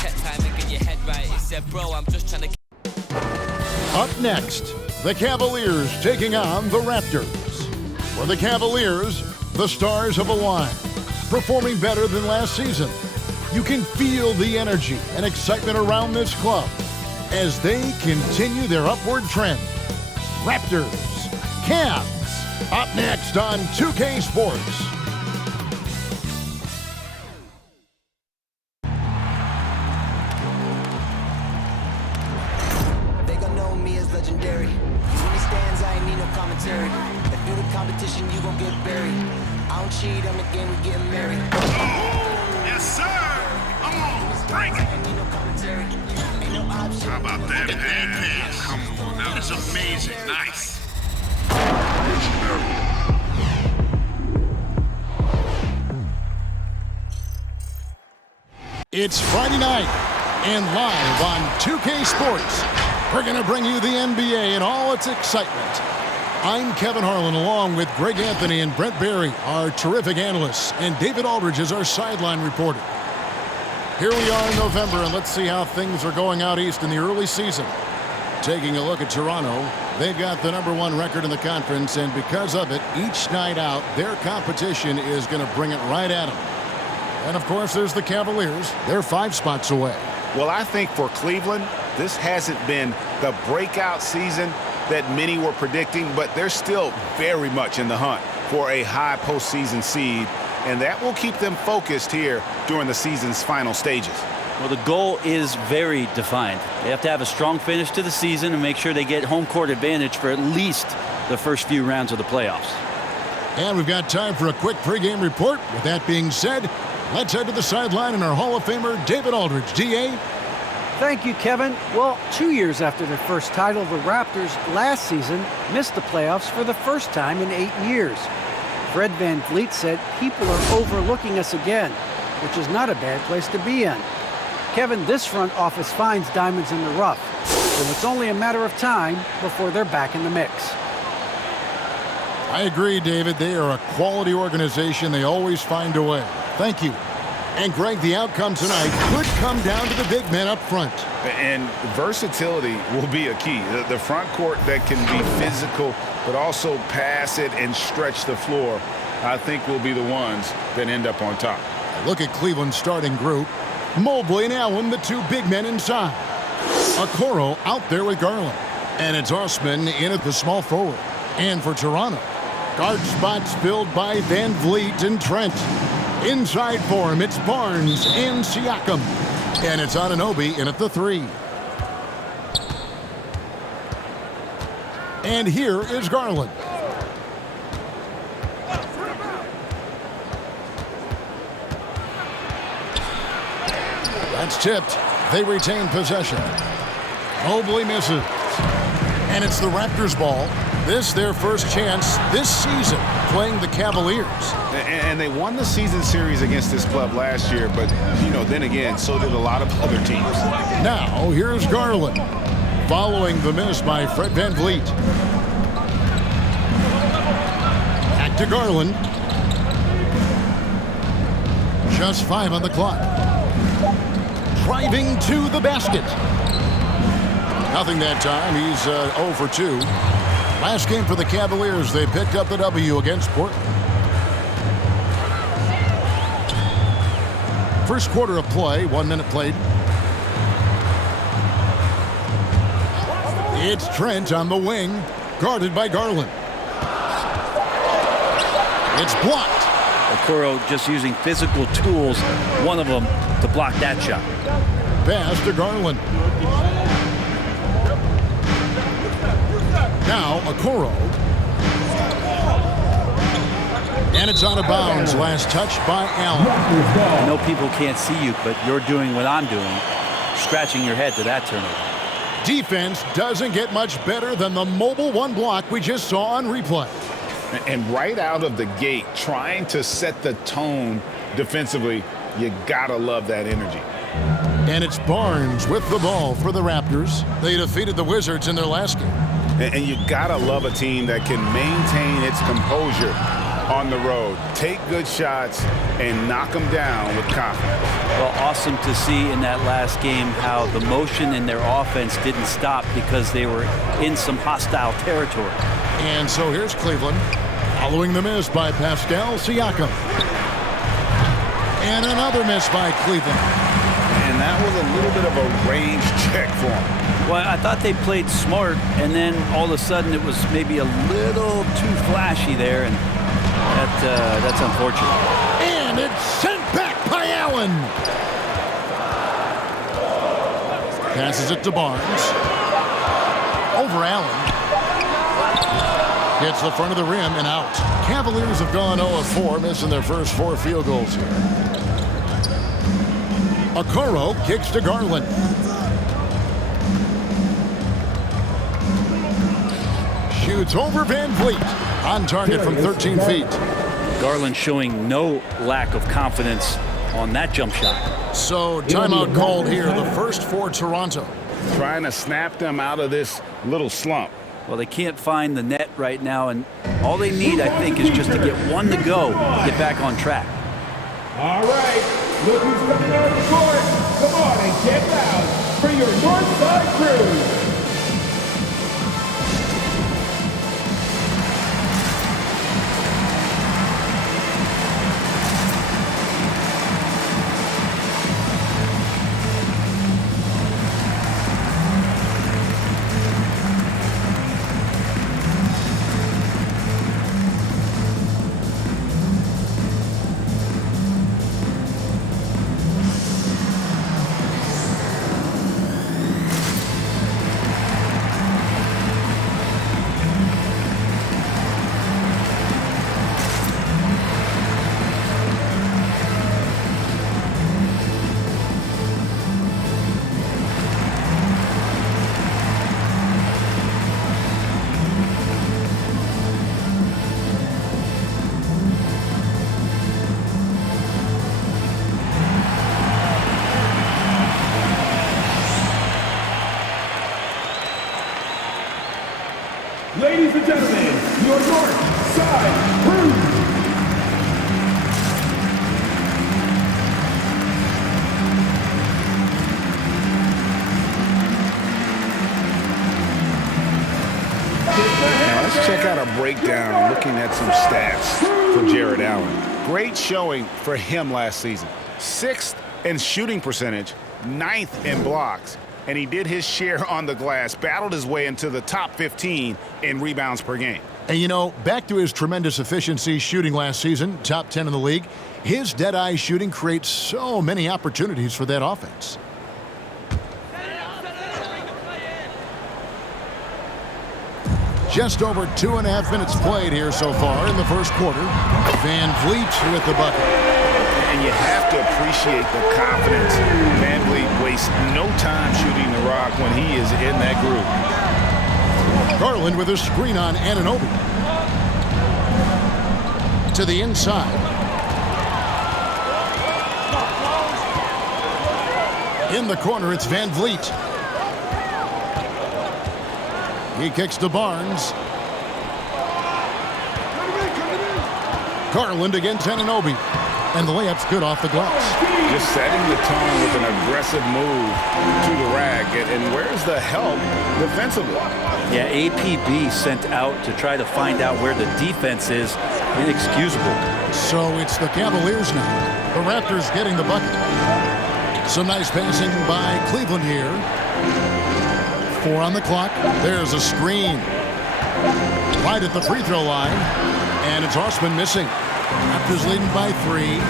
Tech time and get your head right. He said, bro, I'm just trying to... Up next, the Cavaliers taking on the Raptors. For the Cavaliers, the stars have aligned, performing better than last season. You can feel the energy and excitement around this club as they continue their upward trend. Raptors, Cavs, up next on 2K Sports. They gon' know me as legendary. When it stands, I ain't need no commentary. If you the competition, you gon' get buried. I don't cheat on the game, we getting married. Oh, yes, sir. Come on, bring it. How about that pass? Come on, now that's amazing. Nice. It's Friday night, and live on 2K Sports, we're going to bring you the NBA and all its excitement. I'm Kevin Harlan, along with Greg Anthony and Brent Barry, our terrific analysts, and David Aldridge is our sideline reporter. Here we are in November, and let's see how things are going out east in the early season. Taking a look at Toronto, they've got the #1 record in the conference, and because of it, each night out, their competition is going to bring it right at them. And, of course, there's the Cavaliers. They're 5 spots away. Well, I think for Cleveland, this hasn't been the breakout season that many were predicting, but they're still very much in the hunt for a high postseason seed, and that will keep them focused here during the season's final stages. Well, the goal is very defined. They have to have a strong finish to the season and make sure they get home court advantage for at least the first few rounds of the playoffs. And we've got time for a quick pregame report. With that being said, let's head to the sideline and our Hall of Famer, David Aldridge. D.A.? Thank you, Kevin. Well, 2 years after their first title, the Raptors last season missed the playoffs for the first time in 8 years. Fred VanVleet said people are overlooking us again, which is not a bad place to be in. Kevin, this front office finds diamonds in the rough, and it's only a matter of time before they're back in the mix. I agree, David. They are a quality organization. They always find a way. Thank you. And, Greg, the outcome tonight could come down to the big men up front. And versatility will be a key. The front court that can be physical but also pass it and stretch the floor, I think will be the ones that end up on top. Look at Cleveland's starting group. Mobley and Allen, the 2 big men inside. Okoro out there with Garland. And it's Osman in at the small forward. And for Toronto, guard spots filled by VanVleet and Trent. Inside for him, it's Barnes and Siakam. And it's Anunoby in at the 3. And here is Garland. That's tipped. They retain possession. Mobley misses. And it's the Raptors' ball. This their first chance this season playing the Cavaliers. And they won the season series against this club last year, but, you know, then again, so did a lot of other teams. Now, here's Garland. Following the miss by Fred VanVleet. Back to Garland. Just 5 on the clock. Driving to the basket. Nothing that time. He's 0 for 2. Last game for the Cavaliers, they picked up the W against Portland. First quarter of play, 1 minute played. It's Trent on the wing, guarded by Garland. It's blocked. Okoro just using physical tools, one of them to block that shot. Pass to Garland. Now Okoro. And it's out of bounds. Last touch by Allen. I know people can't see you, but you're doing what I'm doing, scratching your head to that turnover. Defense doesn't get much better than the mobile 1 block we just saw on replay. And right out of the gate, trying to set the tone defensively, you gotta love that energy. And it's Barnes with the ball for the Raptors. They defeated the Wizards in their last game. And you gotta love a team that can maintain its composure on the road. Take good shots and knock them down with confidence. Well, awesome to see in that last game how the motion in their offense didn't stop because they were in some hostile territory. And so here's Cleveland, following the miss by Pascal Siakam. And another miss by Cleveland. And that was a little bit of a range check for them. Well, I thought they played smart, and then all of a sudden it was maybe a little too flashy there, and that's unfortunate. And it's sent back by Allen. Passes it to Barnes. Over Allen. Hits the front of the rim and out. Cavaliers have gone 0-4, missing their first 4 field goals here. Okoro kicks to Garland. Shoots over Van Vliet. On target from 13 feet. Garland showing no lack of confidence on that jump shot. So timeout called here, the first for Toronto. Trying to snap them out of this little slump. Well, they can't find the net right now, and all they need, I think, is just to get one to go to get back on track. All right, look who's coming on the court. Come on and get loud for your Northside crew. Ladies and gentlemen, your North Side Crew. Now let's check out a breakdown looking at some stats for Jared Allen. Great showing for him last season. 6th in shooting percentage, 9th in blocks. And he did his share on the glass, battled his way into the top 15 in rebounds per game. And you know, back to his tremendous efficiency shooting last season, top 10 in the league, his dead-eye shooting creates so many opportunities for that offense. Just over 2.5 minutes played here so far in the first quarter. Van Vliet with the bucket. And you have to appreciate the confidence. Van Vliet wastes no time shooting the rock when he is in that groove. Garland with a screen on Anunoby. To the inside. In the corner, it's Van Vliet. He kicks to Barnes. Garland against Anunoby. And the layup's good off the glass. Just setting the tone with an aggressive move to the rack. And where's the help defensively? Yeah, APB sent out to try to find out where the defense is. Inexcusable. So it's the Cavaliers now. The Raptors getting the bucket. Some nice passing by Cleveland here. 4 on the clock. There's a screen. Right at the free throw line. And it's Osman missing. Raptors leading by 3.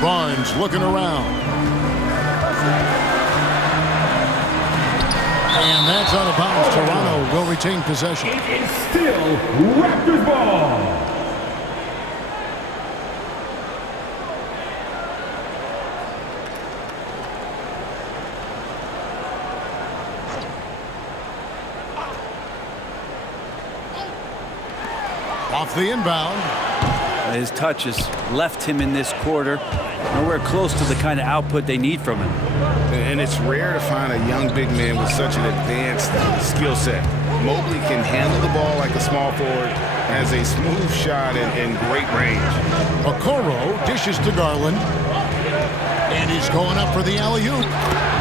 Barnes looking around. And that's out of bounds. Toronto will retain possession. It is still Raptors ball. Off the inbound. His touch has left him in this quarter. Nowhere close to the kind of output they need from him. And it's rare to find a young big man with such an advanced skill set. Mobley can handle the ball like a small forward, has a smooth shot and great range. Okoro dishes to Garland. And he's going up for the alley-oop.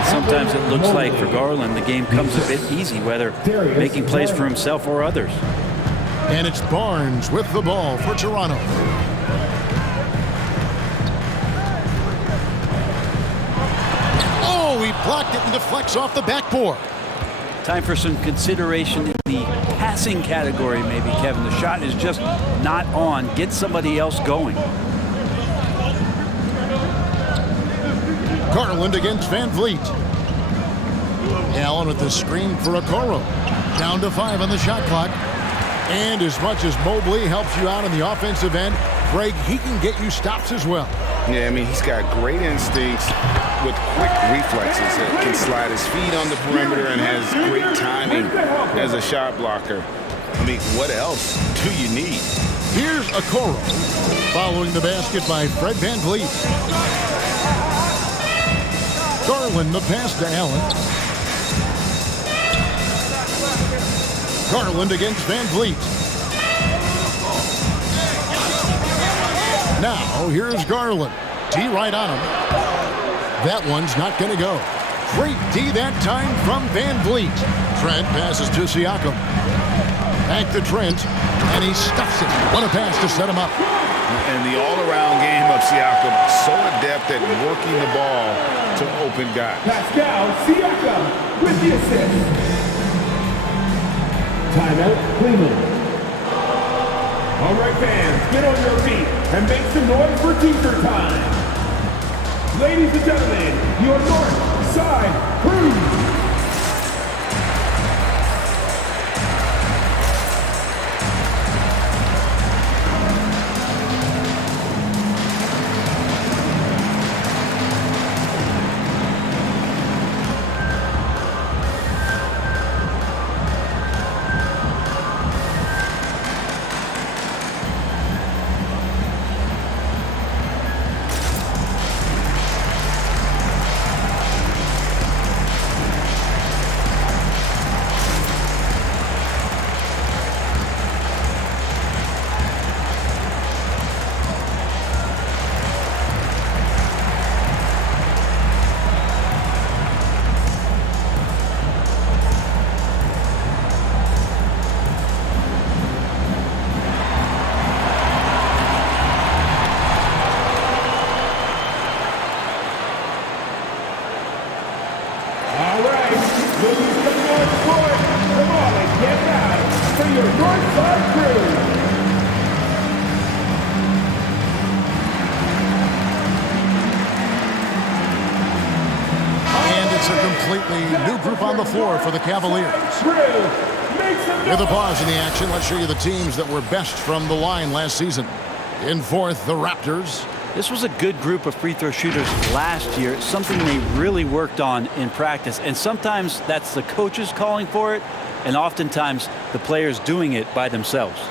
Sometimes it looks like for Garland the game comes a bit easy, whether making plays for himself or others. And it's Barnes with the ball for Toronto. Oh, he blocked it and deflects off the backboard. Time for some consideration in the passing category, maybe, Kevin. The shot is just not on. Get somebody else going. Garland against Van Vliet. Allen with the screen for Okoro. Down to 5 on the shot clock. And as much as Mobley helps you out on the offensive end, Greg, he can get you stops as well. Yeah, I mean, he's got great instincts with quick reflexes. Can slide his feet on the perimeter and has great timing as a shot blocker. I mean, what else do you need? Here's Okoro following the basket by Fred Van Vliet. Garland the pass to Allen. Garland against Van Vliet. Now here's Garland. D right on him. That one's not going to go. Great D that time from Van Vliet. Trent passes to Siakam. Back to Trent, and he stuffs it. What a pass to set him up. And the all-around game of Siakam, so adept at working the ball to open guys. Pascal Siakam with the assist. Timeout, Cleveland. All right, fans, get on your feet and make some noise for teaser time. Ladies and gentlemen, your North Side Crew. For the Cavaliers. With a pause in the action, let's show you the teams that were best from the line last season. In fourth, the Raptors. This was a good group of free throw shooters last year, something they really worked on in practice. And sometimes that's the coaches calling for it, and oftentimes the players doing it by themselves.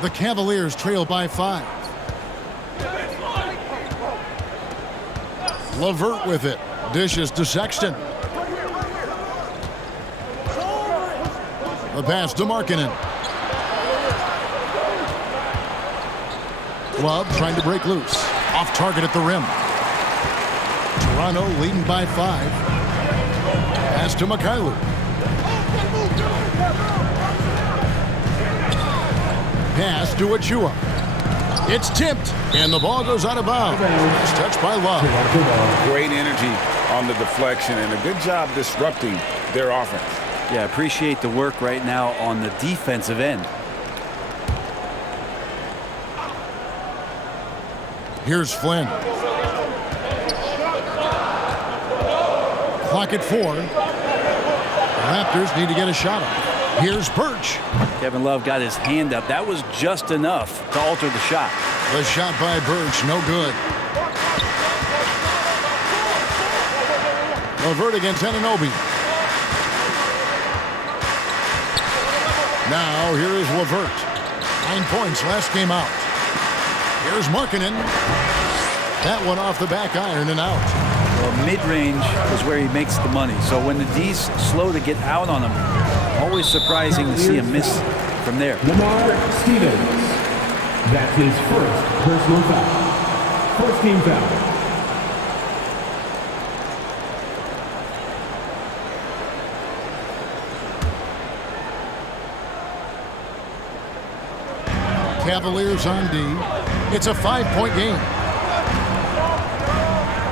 The Cavaliers trail by 5. LeVert with it. Dishes to Sexton. The pass to Markkanen. Love trying to break loose. Off target at the rim. Toronto leading by 5. Pass to Mikhailuk. Pass to Achua. It's tipped, and the ball goes out of bounds. It's touched by Love. Great energy on the deflection, and a good job disrupting their offense. Yeah, appreciate the work right now on the defensive end. Here's Flynn. Clock at 4. The Raptors need to get a shot up. Here's Birch. Kevin Love got his hand up. That was just enough to alter the shot. The shot by Birch, no good. LeVert against Anunoby. Now here is LeVert. 9 points last game out. Here's Markkanen. That one off the back iron and out. Well, mid-range is where he makes the money. So when the D's slow to get out on him, always surprising to see him miss from there. Lamar Stevens. That's his first personal foul. First team foul. Cavaliers on D. It's a 5-point game.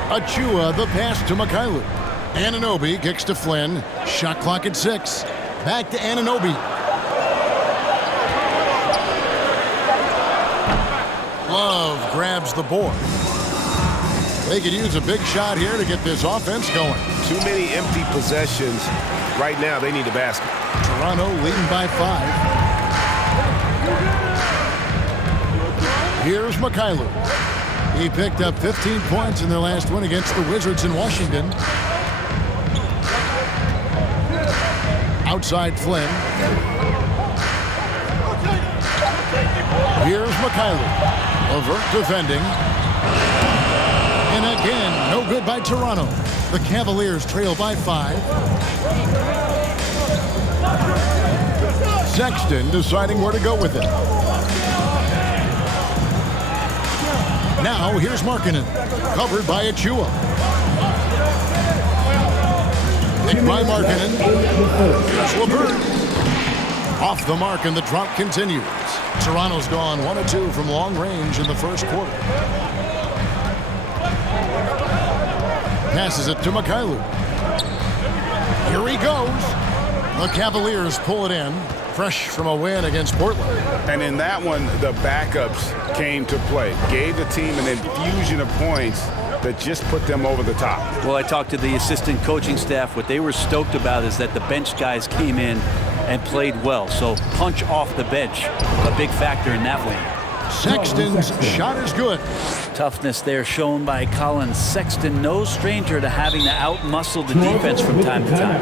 Achua, the pass to Mikhailuk. Anunoby kicks to Flynn. Shot clock at 6. Back to Anunoby. Love grabs the board. They could use a big shot here to get this offense going. Too many empty possessions. Right now, they need a basket. Toronto leading by 5. Here's Mikhailuk. He picked up 15 points in their last win against the Wizards in Washington. Outside Flynn. Here's Mikhailuk. LeVert defending. And again, no good by Toronto. The Cavaliers trail by 5. Sexton deciding where to go with it. Now here's Markkanen, covered by Achua. Picked by Markkanen. Here's LeVert. Off the mark and the drop continues. Toronto's gone 1 of 2 from long range in the first quarter. Passes it to Mikhailuk. Here he goes. The Cavaliers pull it in. Fresh from a win against Portland. And in that one, the backups came to play. Gave the team an infusion of points that just put them over the top. Well, I talked to the assistant coaching staff. What they were stoked about is that the bench guys came in and played well. So punch off the bench, a big factor in that win. Sexton's shot is good. Toughness there shown by Colin Sexton. No stranger to having to outmuscle the defense from time to time.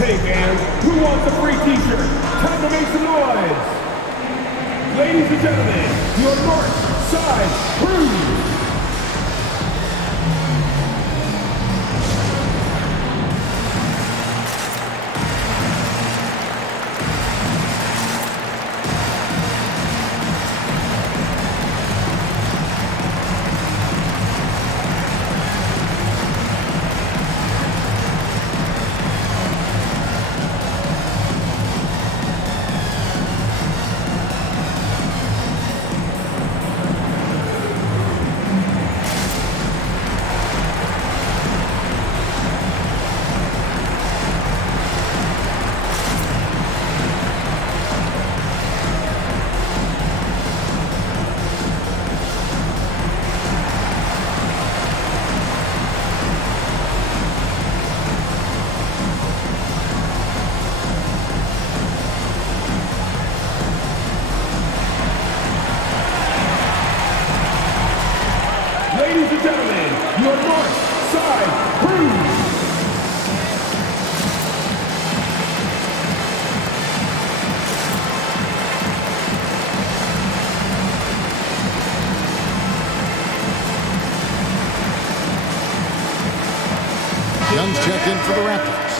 Hey fans, who wants a free t-shirt? Time to make some noise! Ladies and gentlemen, your North Side Crew! Ladies and gentlemen, your North Side Crew! Young's checked in for the Raptors.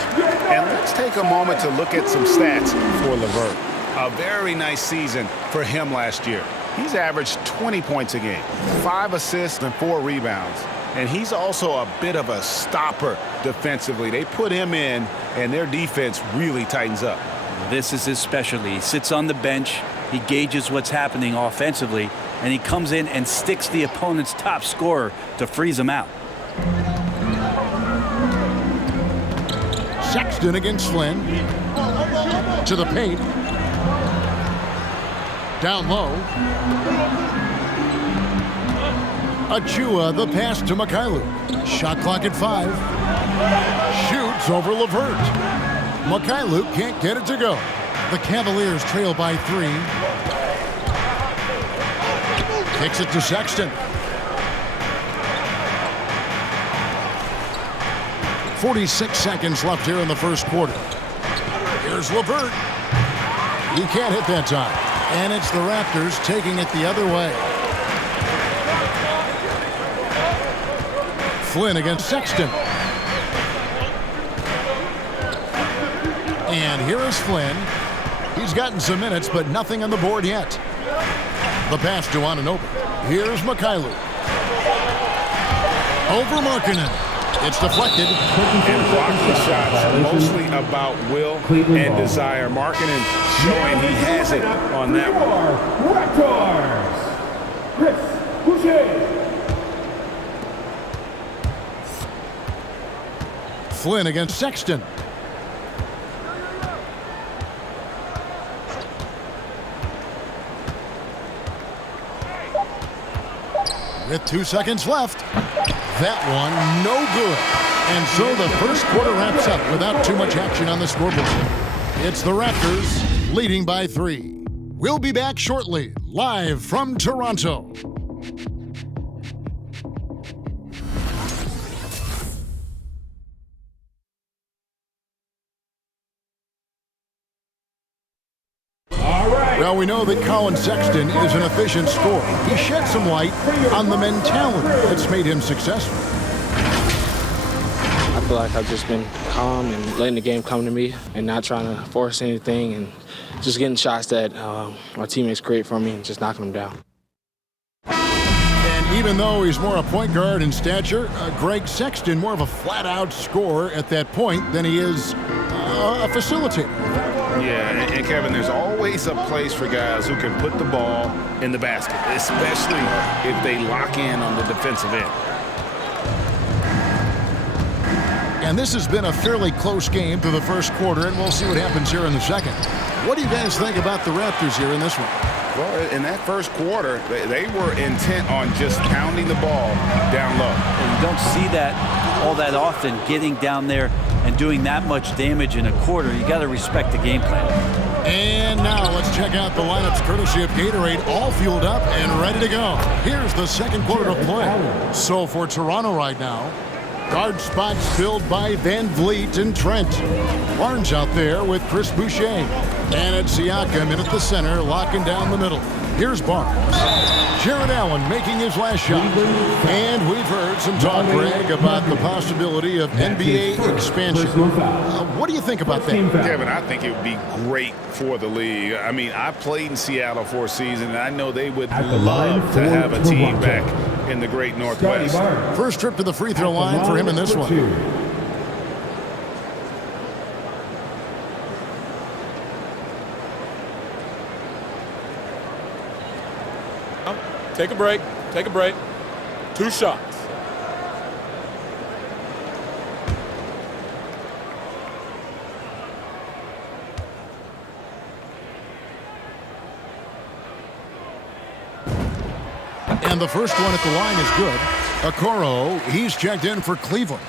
And let's take a moment to look at some stats for LeVert. A very nice season for him last year. He's averaged 20 points a game, 5 assists and 4 rebounds. And he's also a bit of a stopper defensively. They put him in, and their defense really tightens up. This is his specialty. He sits on the bench, he gauges what's happening offensively, and he comes in and sticks the opponent's top scorer to freeze him out. Sexton against Flynn. To the paint. Down low. Achua, the pass to Mikhailuk. Shot clock at 5. Shoots over LeVert. Mikhailuk can't get it to go. The Cavaliers trail by 3. Kicks it to Sexton. 46 seconds left here in the first quarter. Here's LeVert. He can't hit that time. And it's the Raptors taking it the other way. Flynn against Sexton. And here is Flynn. He's gotten some minutes, but nothing on the board yet. The pass to Anunoby. Here's Mikhailu. Over Markkanen. It's deflected. And blocking shots, mostly about will and desire. Markkanen showing he has it on that one. Raptors. Chris Boucher. Flynn against Sexton. With 2 seconds left. That one, no good. And so the first quarter wraps up without too much action on the scoreboard. It's the Raptors leading by 3. We'll be back shortly, live from Toronto. Well, we know that Colin Sexton is an efficient scorer. He shed some light on the mentality that's made him successful. I feel like I've just been calm and letting the game come to me and not trying to force anything and just getting shots that our teammates create for me and just knocking them down. And even though he's more a point guard in stature, Greg Sexton more of a flat-out scorer at that point than he is a facilitator. Yeah, and Kevin, there's always a place for guys who can put the ball in the basket, especially if they lock in on the defensive end. And this has been a fairly close game through the first quarter, and we'll see what happens here in the second. What do you guys think about the Raptors here in this one? Well, in that first quarter, they were intent on just pounding the ball down low. And you don't see that all that often, getting down there and doing that much damage in a quarter. You got to respect the game plan. And now let's check out the lineups courtesy of Gatorade, all fueled up and ready to go. Here's the second quarter of play. So for Toronto right now, guard spots filled by Van Vliet and Trent. Barnes out there with Chris Boucher. And it's Siakam in at the center, locking down the middle. Here's Barnes. Jared Allen making his last shot. And we've heard some talk, Greg, about the possibility of NBA expansion. What do you think about that? Kevin, I think it would be great for the league. I mean, I played in Seattle for a season, and I know they would love to have a team back in the great Northwest. First trip to the free throw line for him in this one. Take a break. Take a break. 2 shots. And the first one at the line is good. Okoro, he's checked in for Cleveland.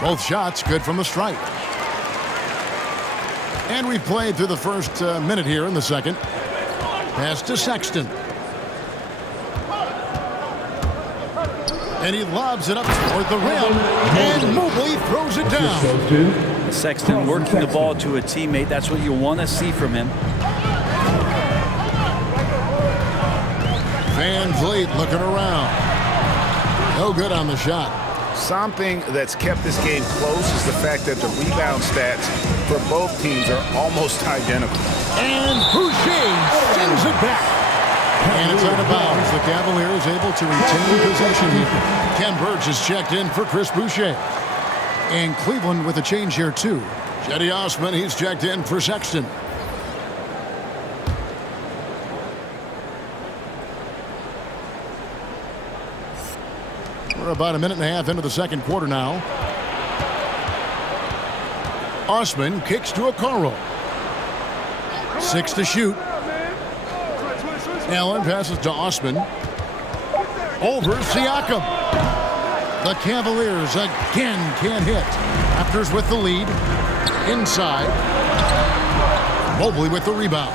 Both shots good from the stripe. And we've played through the first minute here in the second. Pass to Sexton. And he lobs it up toward the rim. And Mobley throws it down. Sexton working the ball to a teammate. That's what you want to see from him. Van Vliet looking around. No good on the shot. Something that's kept this game close is the fact that the rebound stats for both teams are almost identical. And Boucher sends it back. And it's out of bounds. The Cavaliers able to retain possession here. Ken Burge is checked in for Chris Boucher. And Cleveland with a change here too. Cedi Osman, he's checked in for Sexton. We're about a minute and a half into the second quarter now. Osman kicks to Okoro. 6 to shoot. Allen passes to Osman. Over Siakam. The Cavaliers again can't hit. Raptors with the lead. Inside. Mobley with the rebound.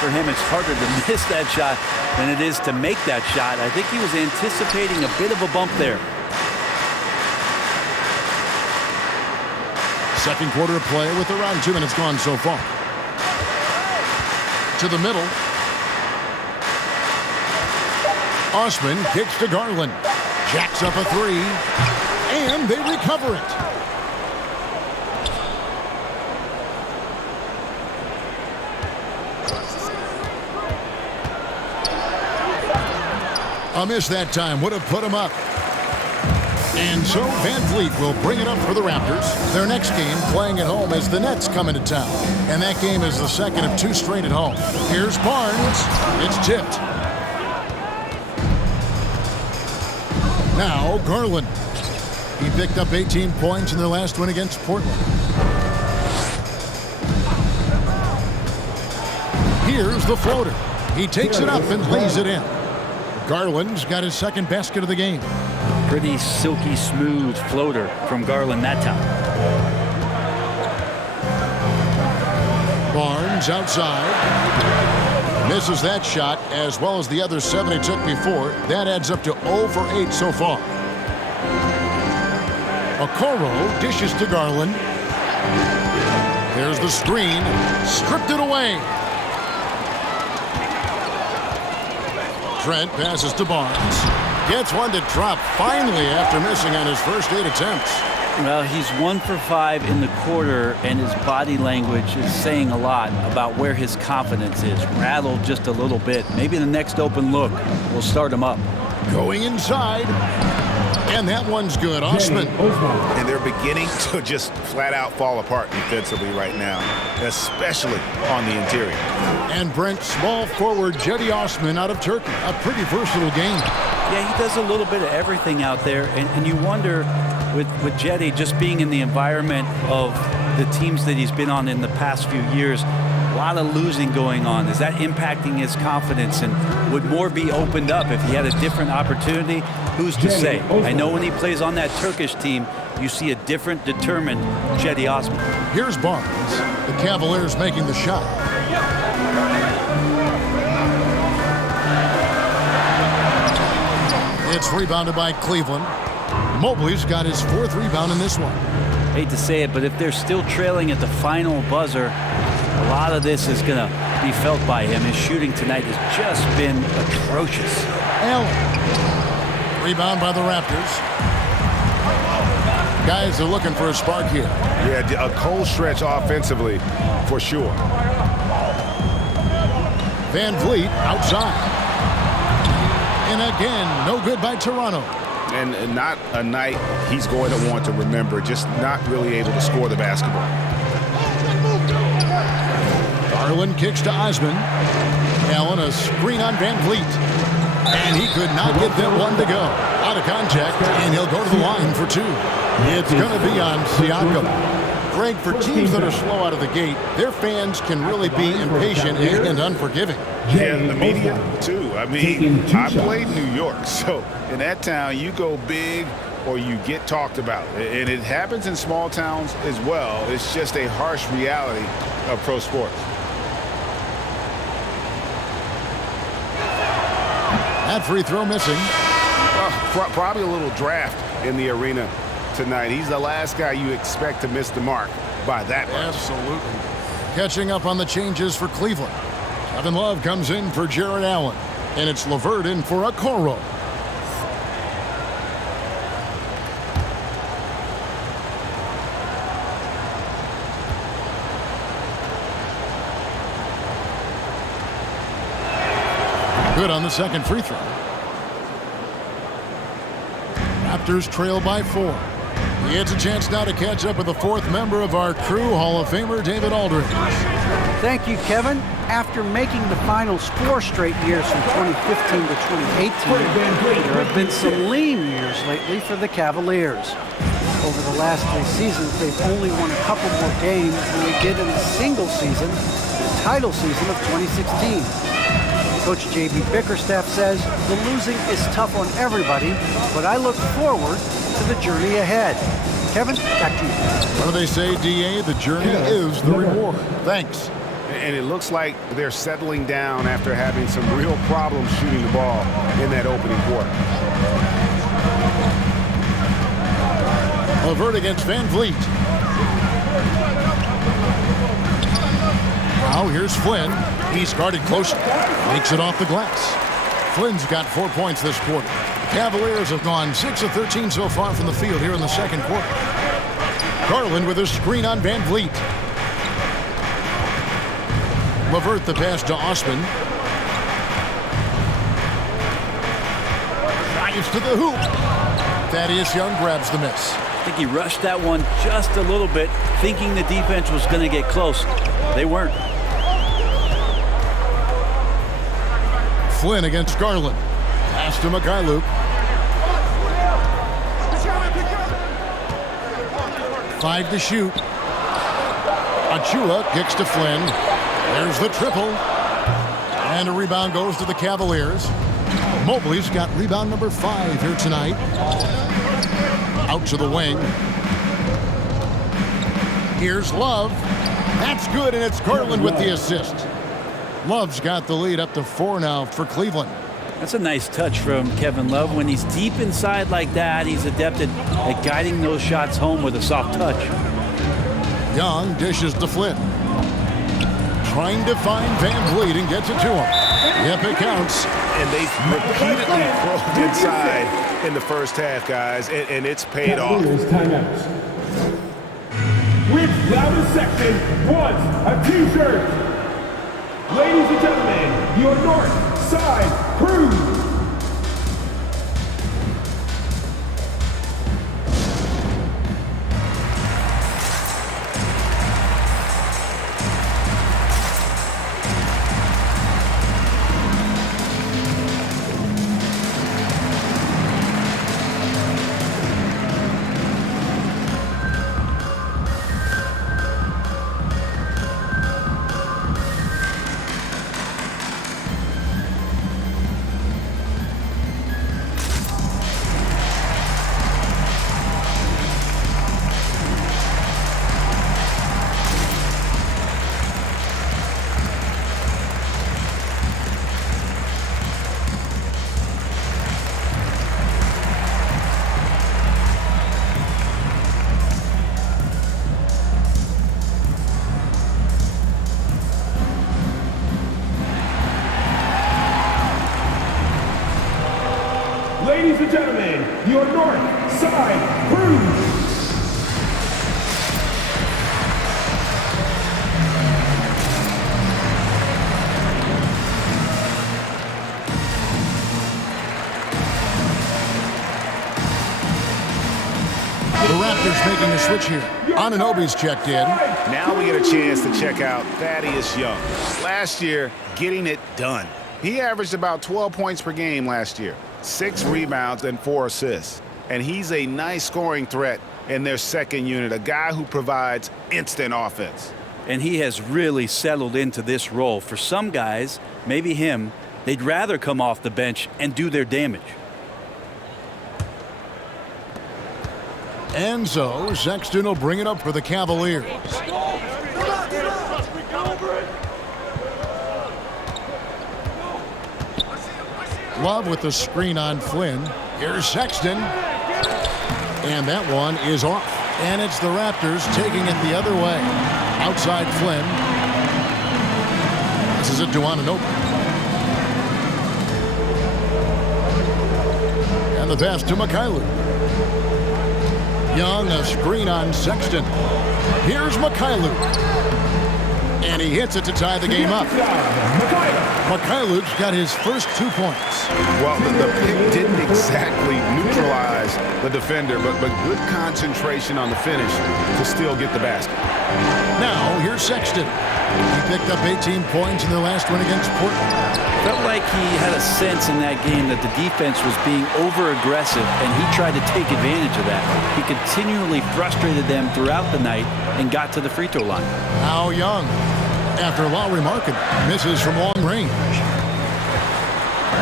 For him, it's harder to miss that shot than it is to make that shot. I think he was anticipating a bit of a bump there. Second quarter of play with around 2 minutes gone so far. To the middle. Osman kicks to Garland. Jacks up a three. And they recover it. A miss that time would have put him up. And so Van Vliet will bring it up for the Raptors. Their next game playing at home as the Nets come into town. And that game is the second of 2 straight at home. Here's Barnes. It's tipped. Now Garland. He picked up 18 points in their last win against Portland. Here's the floater. He takes it up and lays it in. Garland's got his second basket of the game. Pretty silky smooth floater from Garland that time. Barnes outside. Misses that shot as well as the other 7 he took before. That adds up to 0 for 8 so far. Okoro dishes to Garland. There's the screen. Stripped it away. Trent passes to Barnes. Gets one to drop finally after missing on his first 8 attempts. Well, he's 1 for 5 in the quarter, and his body language is saying a lot about where his confidence is. Rattled just a little bit. Maybe the next open look will start him up. Going inside. And that one's good. Osman. And they're beginning to just flat out fall apart defensively right now, especially on the interior. And Brent, small forward Jetty Osman out of Turkey. A pretty versatile game. Yeah, he does a little bit of everything out there, and you wonder with Jetty just being in the environment of the teams that he's been on in the past few years, a lot of losing going on. Is that impacting his confidence, and would more be opened up if he had a different opportunity? Who's to say? I know when he plays on that Turkish team, you see a different, determined Jetty Osman. Here's Barnes. The Cavaliers making the shot. It's rebounded by Cleveland. Mobley's got his 4th rebound in this one. Hate to say it, but if they're still trailing at the final buzzer, a lot of this is going to be felt by him. His shooting tonight has just been atrocious. Allen. Rebound by the Raptors. Guys are looking for a spark here. Yeah, a cold stretch offensively for sure. Van Vliet outside. And again, no good by Toronto. And not a night he's going to want to remember, just not really able to score the basketball. Garland kicks to Osman. Allen a screen on Van Vliet. And he could not get that one to go. Out of contact, and he'll go to the line for 2. It's going to be on Siakam. Greg, for teams that are slow out of the gate, their fans can really be impatient and unforgiving. Yeah, the media, too. I mean, I played New York, so in that town, you go big or you get talked about. And it happens in small towns as well. It's just a harsh reality of pro sports. That free throw missing. Probably a little draft in the arena tonight. He's the last guy you expect to miss the mark by that much. Absolutely. Catching up on the changes for Cleveland. Kevin Love comes in for Jared Allen. And it's LeVert in for Okoro. Good on the second free throw. Raptors trail by 4. He gets a chance now to catch up with the 4th member of our crew, Hall of Famer David Aldridge. Thank you, Kevin. After making the finals 4 straight years from 2015 to 2018, there have been some lean years lately for the Cavaliers. Over the last 3 seasons, they've only won a couple more games than they did in a single season, the title season of 2016. Coach J.B. Bickerstaff says the losing is tough on everybody, but I look forward to the journey ahead. Kevin, back to you. What do they say, DA? The journey is the reward. Thanks. And it looks like they're settling down after having some real problems shooting the ball in that opening quarter. LeVert against Van Vliet. Now here's Flynn. He's guarded closely. Makes it off the glass. Flynn's got 4 points this quarter. The Cavaliers have gone 6 of 13 so far from the field here in the second quarter. Garland with a screen on Van Vliet. LeVert the pass to Osman. Drives to the hoop. Thaddeus Young grabs the miss. I think he rushed that one just a little bit, thinking the defense was going to get close. They weren't. Flynn against Garland. Pass to Mikhailuk. 5 to shoot. Achua kicks to Flynn. There's the triple. And a rebound goes to the Cavaliers. Mobley's got rebound number 5 here tonight. Out to the wing. Here's Love. That's good, and it's Garland with the assist. Love's got the lead up to 4 now for Cleveland. That's a nice touch from Kevin Love. When he's deep inside like that, he's adapted at guiding those shots home with a soft touch. Young dishes to Flynn. Trying to find Van Vliet and gets it to him. Yep, it counts. And they've repeatedly probed inside in the first half, guys, and it's paid off. Timeouts. Which loudest section wants a t-shirt? Ladies and gentlemen, your North Side Crew. Ladies and gentlemen, your North Side Crew. The Raptors making a switch here. Anunoby's checked in. Now we get a chance to check out Thaddeus Young. Last year, getting it done. He averaged about 12 points per game last year, 6 rebounds and 4 assists. And he's a nice scoring threat in their second unit, a guy who provides instant offense. And he has really settled into this role. For some guys, maybe him, they'd rather come off the bench and do their damage. And so Sexton will bring it up for the Cavaliers. Love with the screen on Flynn. Here's Sexton. And that one is off. And it's the Raptors taking it the other way. Outside Flynn. This is it to Anunoby. And the pass to Mikhailuk. Young, a screen on Sexton. Here's Mikhailuk. And he hits it to tie the game up. Mikhailuk's got his first 2 points. Well, the pick didn't exactly neutralize the defender, but good concentration on the finish to still get the basket. Now, here's Sexton. He picked up 18 points in their last win against Portland. Felt like he had a sense in that game that the defense was being over-aggressive, and he tried to take advantage of that. He continually frustrated them throughout the night and got to the free throw line. Now Young, after Lowry Markin misses from long range.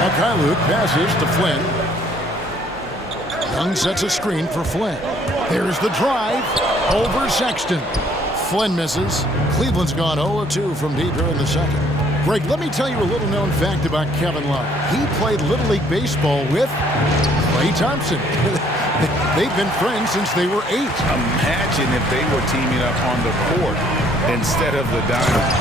Mikhailuk passes to Flynn. Young sets a screen for Flynn. There's the drive over Sexton. Flynn misses. Cleveland's gone 0-2 from deep here in the second. Greg, let me tell you a little known fact about Kevin Love. He played Little League Baseball with Klay Thompson. They've been friends since they were 8. Imagine if they were teaming up on the court instead of the diamond.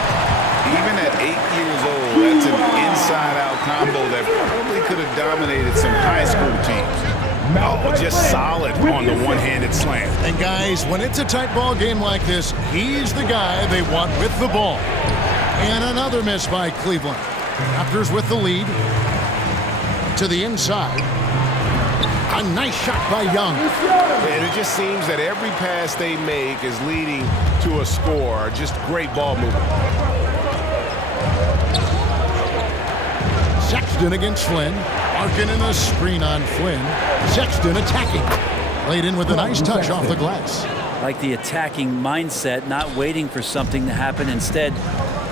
Even at 8 years old, that's an inside-out combo that probably could have dominated some high school teams. Oh, just solid on the one-handed slam. And guys, when it's a tight ball game like this, he's the guy they want with the ball. And another miss by Cleveland. Raptors with the lead. To the inside. A nice shot by Young. And it just seems that every pass they make is leading to a score. Just great ball movement. Sexton against Flynn. Arkin in a screen on Flynn. Sexton attacking. Laid in with a nice touch off the glass. Like the attacking mindset, not waiting for something to happen. Instead,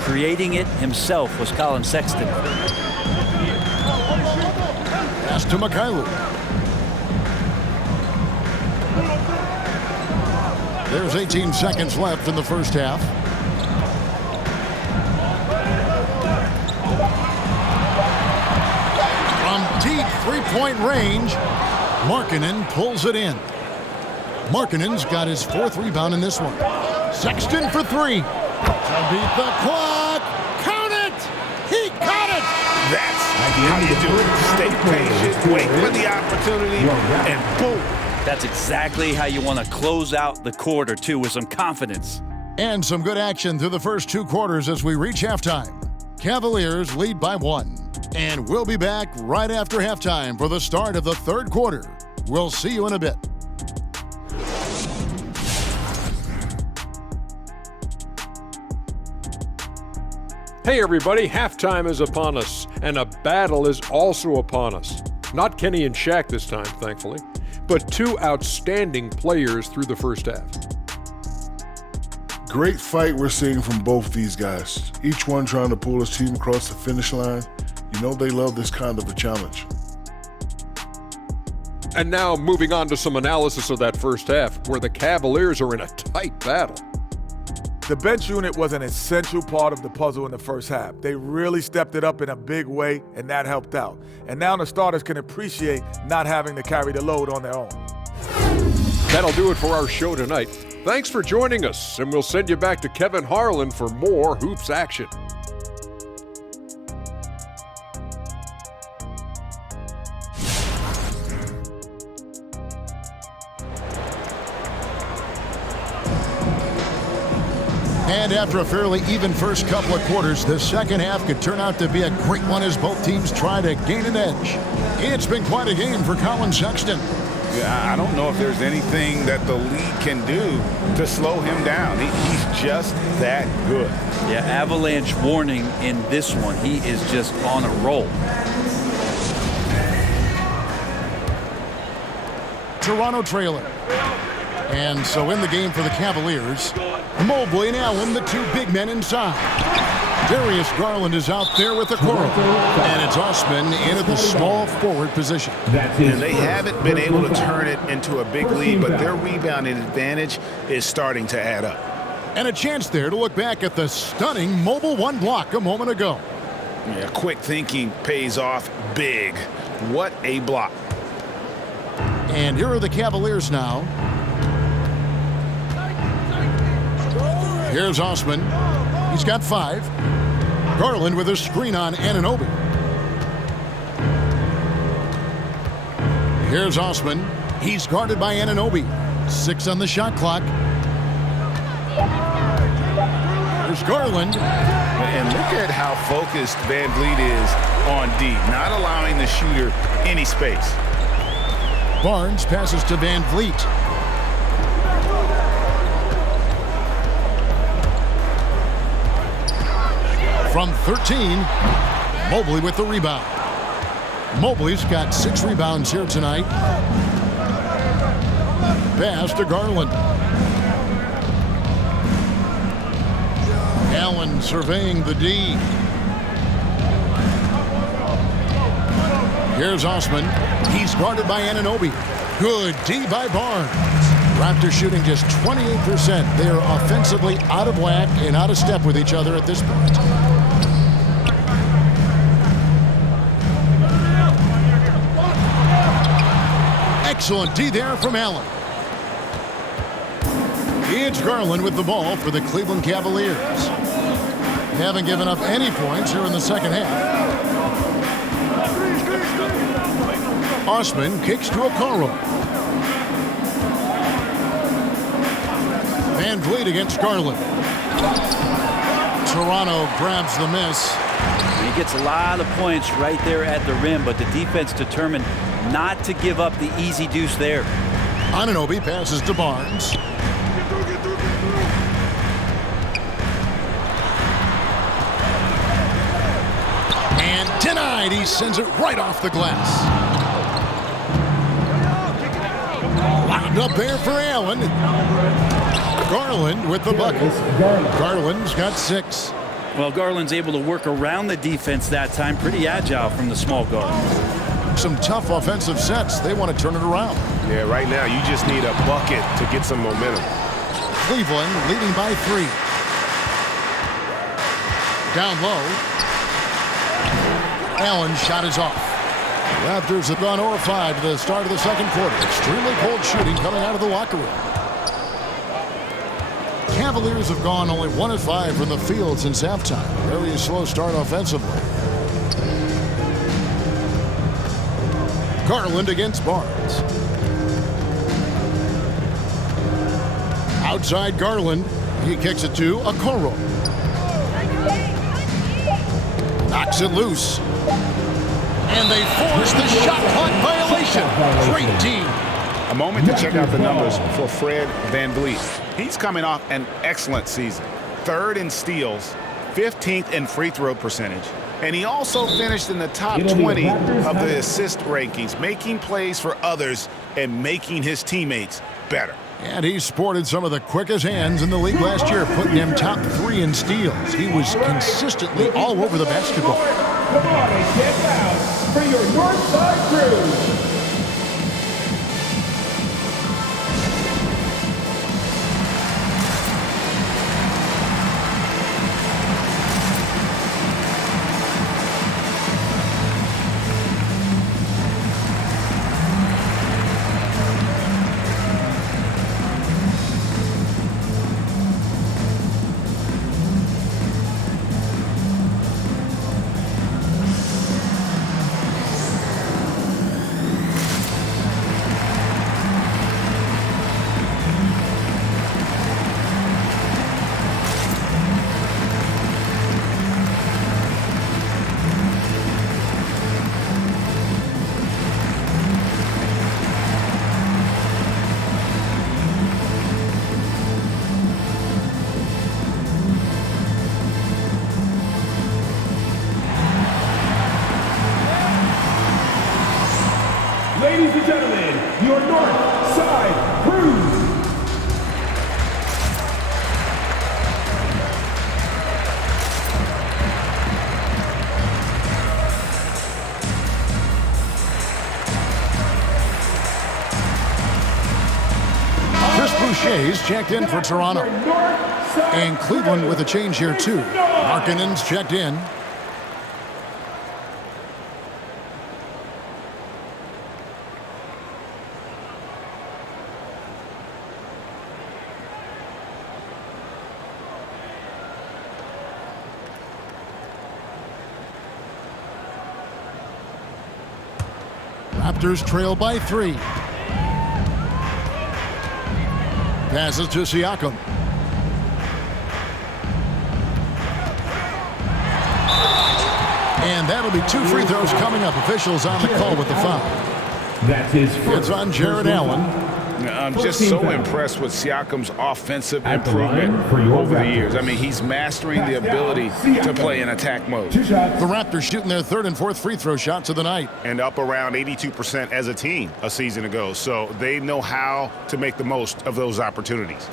creating it himself was Colin Sexton. Pass to Mikhailuk. There's 18 seconds left in the first half. From deep three-point range, Markkanen pulls it in. Markkanen's got his 4th rebound in this one. Sexton for 3. To beat the clock. Count it! He got it! That's how you do it. Stay patient, wait for the opportunity, and boom. That's exactly how you want to close out the quarter, too, with some confidence. And some good action through the first 2 quarters as we reach halftime. Cavaliers lead by 1. And we'll be back right after halftime for the start of the 3rd quarter. We'll see you in a bit. Hey everybody, halftime is upon us, and a battle is also upon us. Not Kenny and Shaq this time, thankfully, but 2 outstanding players through the first half. Great fight we're seeing from both these guys. Each one trying to pull his team across the finish line. You know they love this kind of a challenge. And now moving on to some analysis of that first half, where the Cavaliers are in a tight battle. The bench unit was an essential part of the puzzle in the first half. They really stepped it up in a big way, and that helped out. And now the starters can appreciate not having to carry the load on their own. That'll do it for our show tonight. Thanks for joining us, and we'll send you back to Kevin Harlan for more hoops action. And after a fairly even first couple of quarters, the second half could turn out to be a great one as both teams try to gain an edge. It's been quite a game for Colin Sexton. Yeah, I don't know if there's anything that the league can do to slow him down. He's just that good. Yeah, avalanche warning in this one. He is just on a roll. Toronto trailer. And so in the game for the Cavaliers, Mobley and Allen, the 2 big men inside. Darius Garland is out there with the coral. And it's Osman in at the small forward position. And they haven't been able to turn it into a big lead, but their rebounding advantage is starting to add up. And a chance there to look back at the stunning mobile 1 block a moment ago. Yeah, quick thinking pays off big. What a block. And here are the Cavaliers now. Here's Osman. He's got 5. Garland with a screen on Anunoby. Here's Osman. He's guarded by Anunoby. 6 on the shot clock. There's Garland. And look at how focused Van Vliet is on D, not allowing the shooter any space. Barnes passes to Van Vliet. From 13, Mobley with the rebound. Mobley's got 6 rebounds here tonight. Pass to Garland. Allen surveying the D. Here's Osman. He's guarded by Anunoby. Good D by Barnes. Raptors shooting just 28%. They are offensively out of whack and out of step with each other at this point. Excellent D there from Allen. It's Garland with the ball for the Cleveland Cavaliers. They haven't given up any points here in the second half. Osman kicks to Okoro. Van Vliet against Garland. Toronto grabs the miss. He gets a lot of points right there at the rim, but the defense determined not to give up the easy deuce there. Anunoby passes to Barnes. And denied. He sends it right off the glass. Locked up there for Allen. Garland with the bucket. Garland's got 6. Well, Garland's able to work around the defense that time. Pretty agile from the small guard. Some tough offensive sets. They want to turn it around. Yeah, right now you just need a bucket to get some momentum. Cleveland leading by 3. Down low. Allen's shot is off. Raptors have gone 0-5 to the start of the second quarter. Extremely cold shooting coming out of the locker room. Cavaliers have gone only 1-5 from the field since halftime. Very slow start offensively. Garland against Barnes. Outside Garland. He kicks it to Okoro. Knocks it loose. And they force the shot clock violation. Great team. A moment to check out the numbers for Fred VanVleet. He's coming off an excellent season. 3rd in steals, 15th in free throw percentage. And he also finished in the top 20 of the assist rankings, making plays for others and making his teammates better. And he sported some of the quickest hands in the league last year, putting him top 3 in steals. He was consistently all over the basketball. Come on and get out for your Northside Crew. Ladies and gentlemen, your North Side Crew. Chris Boucher's checked in for Toronto. And Cleveland with a change here too. Markkanen's checked in. Raptors trail by 3. Passes to Siakam. And that'll be 2 free throws coming up. Officials on the call with the foul. That's his first. It's on Jared Allen. I'm just so impressed with Siakam's offensive improvement over the years. I mean, he's mastering the ability to play in attack mode. The Raptors shooting their 3rd and 4th free throw shots of the night. And up around 82% as a team a season ago. So they know how to make the most of those opportunities.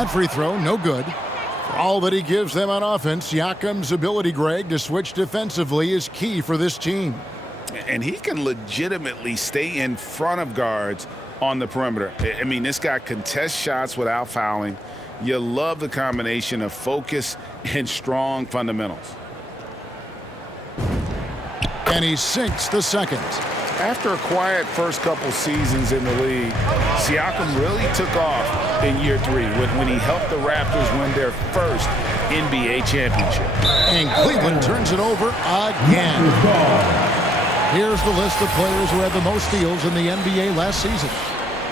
That free throw, no good. For all that he gives them on offense, Siakam's ability, Greg, to switch defensively is key for this team. And he can legitimately stay in front of guards on the perimeter. I mean, this guy contests shots without fouling. You love the combination of focus and strong fundamentals. And he sinks the second. After a quiet first couple seasons in the league, Siakam really took off in year 3 when he helped the Raptors win their first NBA championship. And Cleveland turns it over again. Here's the list of players who had the most steals in the NBA last season.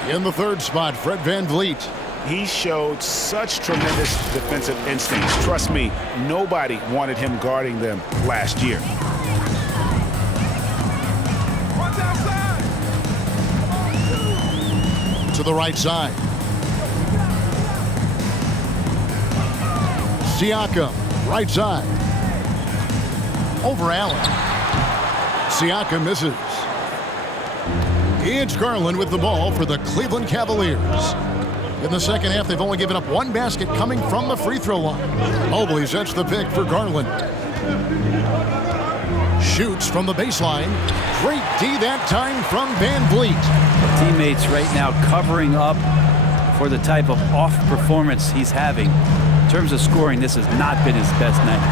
In the third spot, Fred VanVleet. He showed such tremendous defensive instincts. Trust me, nobody wanted him guarding them last year. To the right side. Siakam, right side. Over Allen. Siakam misses. It's Garland with the ball for the Cleveland Cavaliers. In the second half, they've only given up 1 basket coming from the free throw line. Mobley sets the pick for Garland. Shoots from the baseline. Great D that time from VanVleet. Teammates right now covering up for the type of off performance he's having. In terms of scoring, this has not been his best night.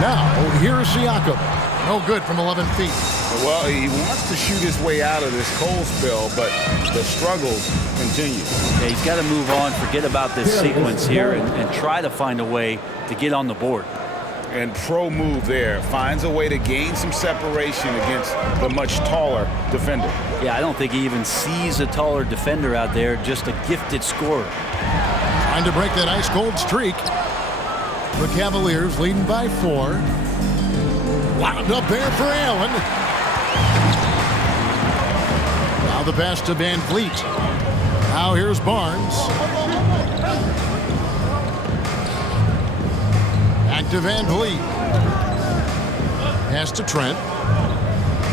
Now, here's Siakam. No good from 11 feet. Well, he wants to shoot his way out of this cold spell, but the struggles continue. Yeah, he's got to move on, forget about this sequence here, and try to find a way to get on the board. And pro move there. Finds a way to gain some separation against the much taller defender. Yeah, I don't think he even sees a taller defender out there, just a gifted scorer. Trying to break that ice-cold streak. The Cavaliers leading by 4. Wound up there for Allen. Now the pass to VanVleet. Now here's Barnes. Back to VanVleet. Pass to Trent.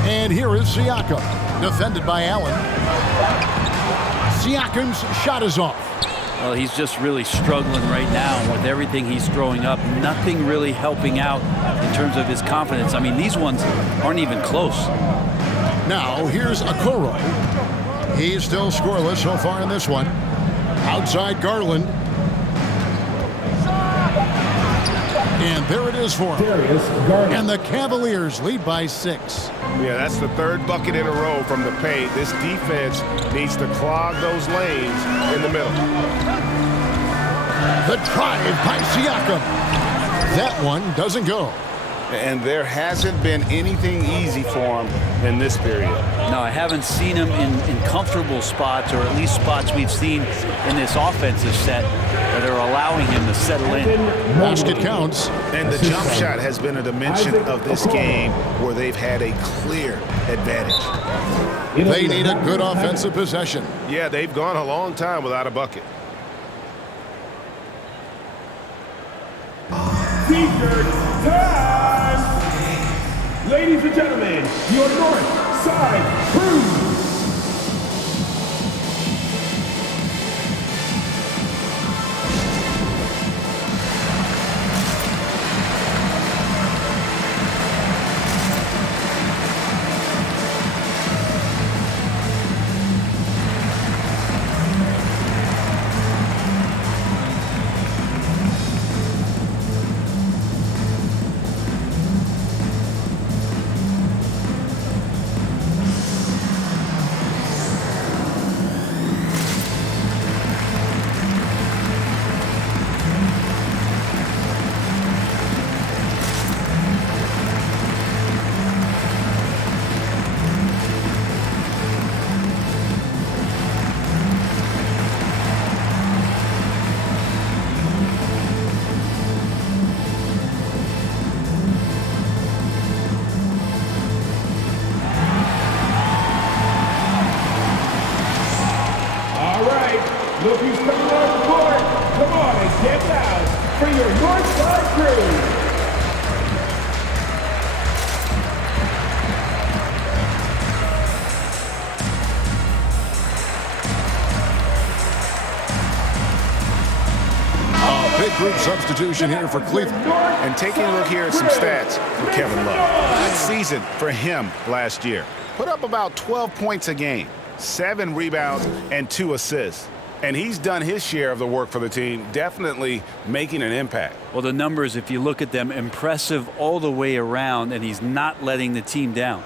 And here is Siakam. Defended by Allen. Siakam's shot is off. Well, he's just really struggling right now with everything he's throwing up. Nothing really helping out in terms of his confidence. I mean, these ones aren't even close. Now, here's Okoro. He's still scoreless so far in this one. Outside Garland. And there it is for him. And the Cavaliers lead by 6. Yeah, that's the 3rd bucket in a row from the paint. This defense needs to clog those lanes in the middle. The drive by Siakam. That one doesn't go. And there hasn't been anything easy for him in this period. No, I haven't seen him in comfortable spots, or at least spots we've seen in this offensive set that are allowing him to settle in. Basket counts. And the jump shot has been a dimension of this game where they've had a clear advantage. They need a good offensive possession. Yeah, they've gone a long time without a bucket. T-shirt time! Ladies and gentlemen, your North Side Crew! group substitution here for Cleveland. And taking a look here at some stats for Kevin Love. Good season for him last year. Put up about 12 points a game, 7 rebounds, and 2 assists. And he's done his share of the work for the team, definitely making an impact. Well, the numbers, if you look at them, impressive all the way around, and he's not letting the team down.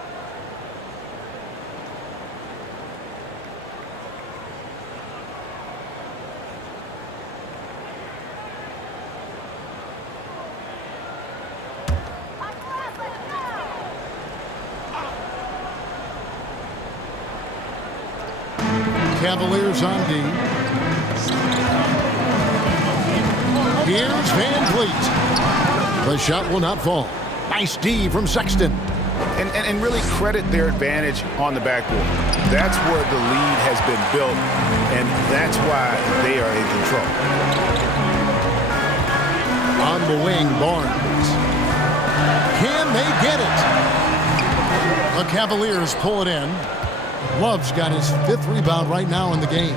Cavaliers on D. Here's Van Vliet. The shot will not fall. Nice D from Sexton. And really credit their advantage on the backboard. That's where the lead has been built, and that's why they are in control. On the wing, Barnes. Can they get it? The Cavaliers pull it in. Love's got his 5th rebound right now in the game.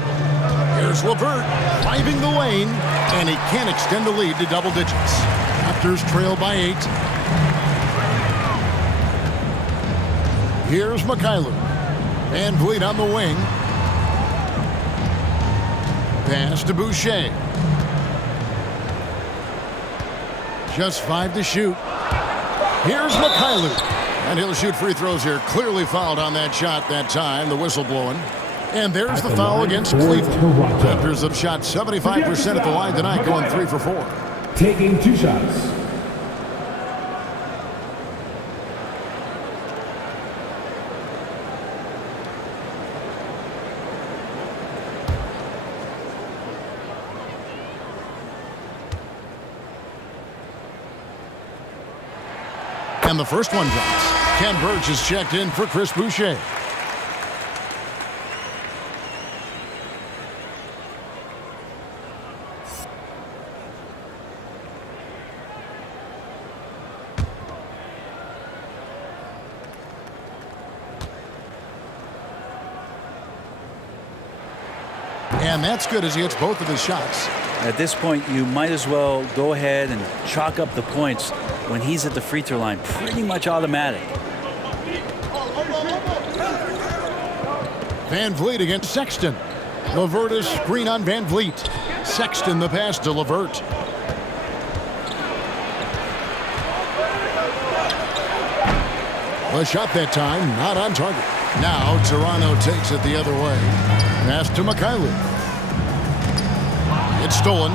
Here's LeVert driving the lane, and he can't extend the lead to double digits. Raptors trail by 8. Here's Mikhailuk. Van Vliet on the wing. Pass to Boucher. Just 5 to shoot. Here's Mikhailuk. And he'll shoot free throws here. Clearly fouled on that shot that time. The whistle blowing. And there's the foul against Cleveland. Raptors have shot 75% at the line tonight, going 3 for 4. Taking 2 shots. And the first one drops. Ken Burge is checked in for Chris Boucher. And that's good as he hits both of his shots. At this point, you might as well go ahead and chalk up the points when he's at the free throw line. Pretty much automatic. Van Vliet against Sexton. LeVert is screen on Van Vliet. Sexton the pass to LeVert. A shot that time, not on target. Now Toronto takes it the other way. Pass to Mikhailuk. It's stolen.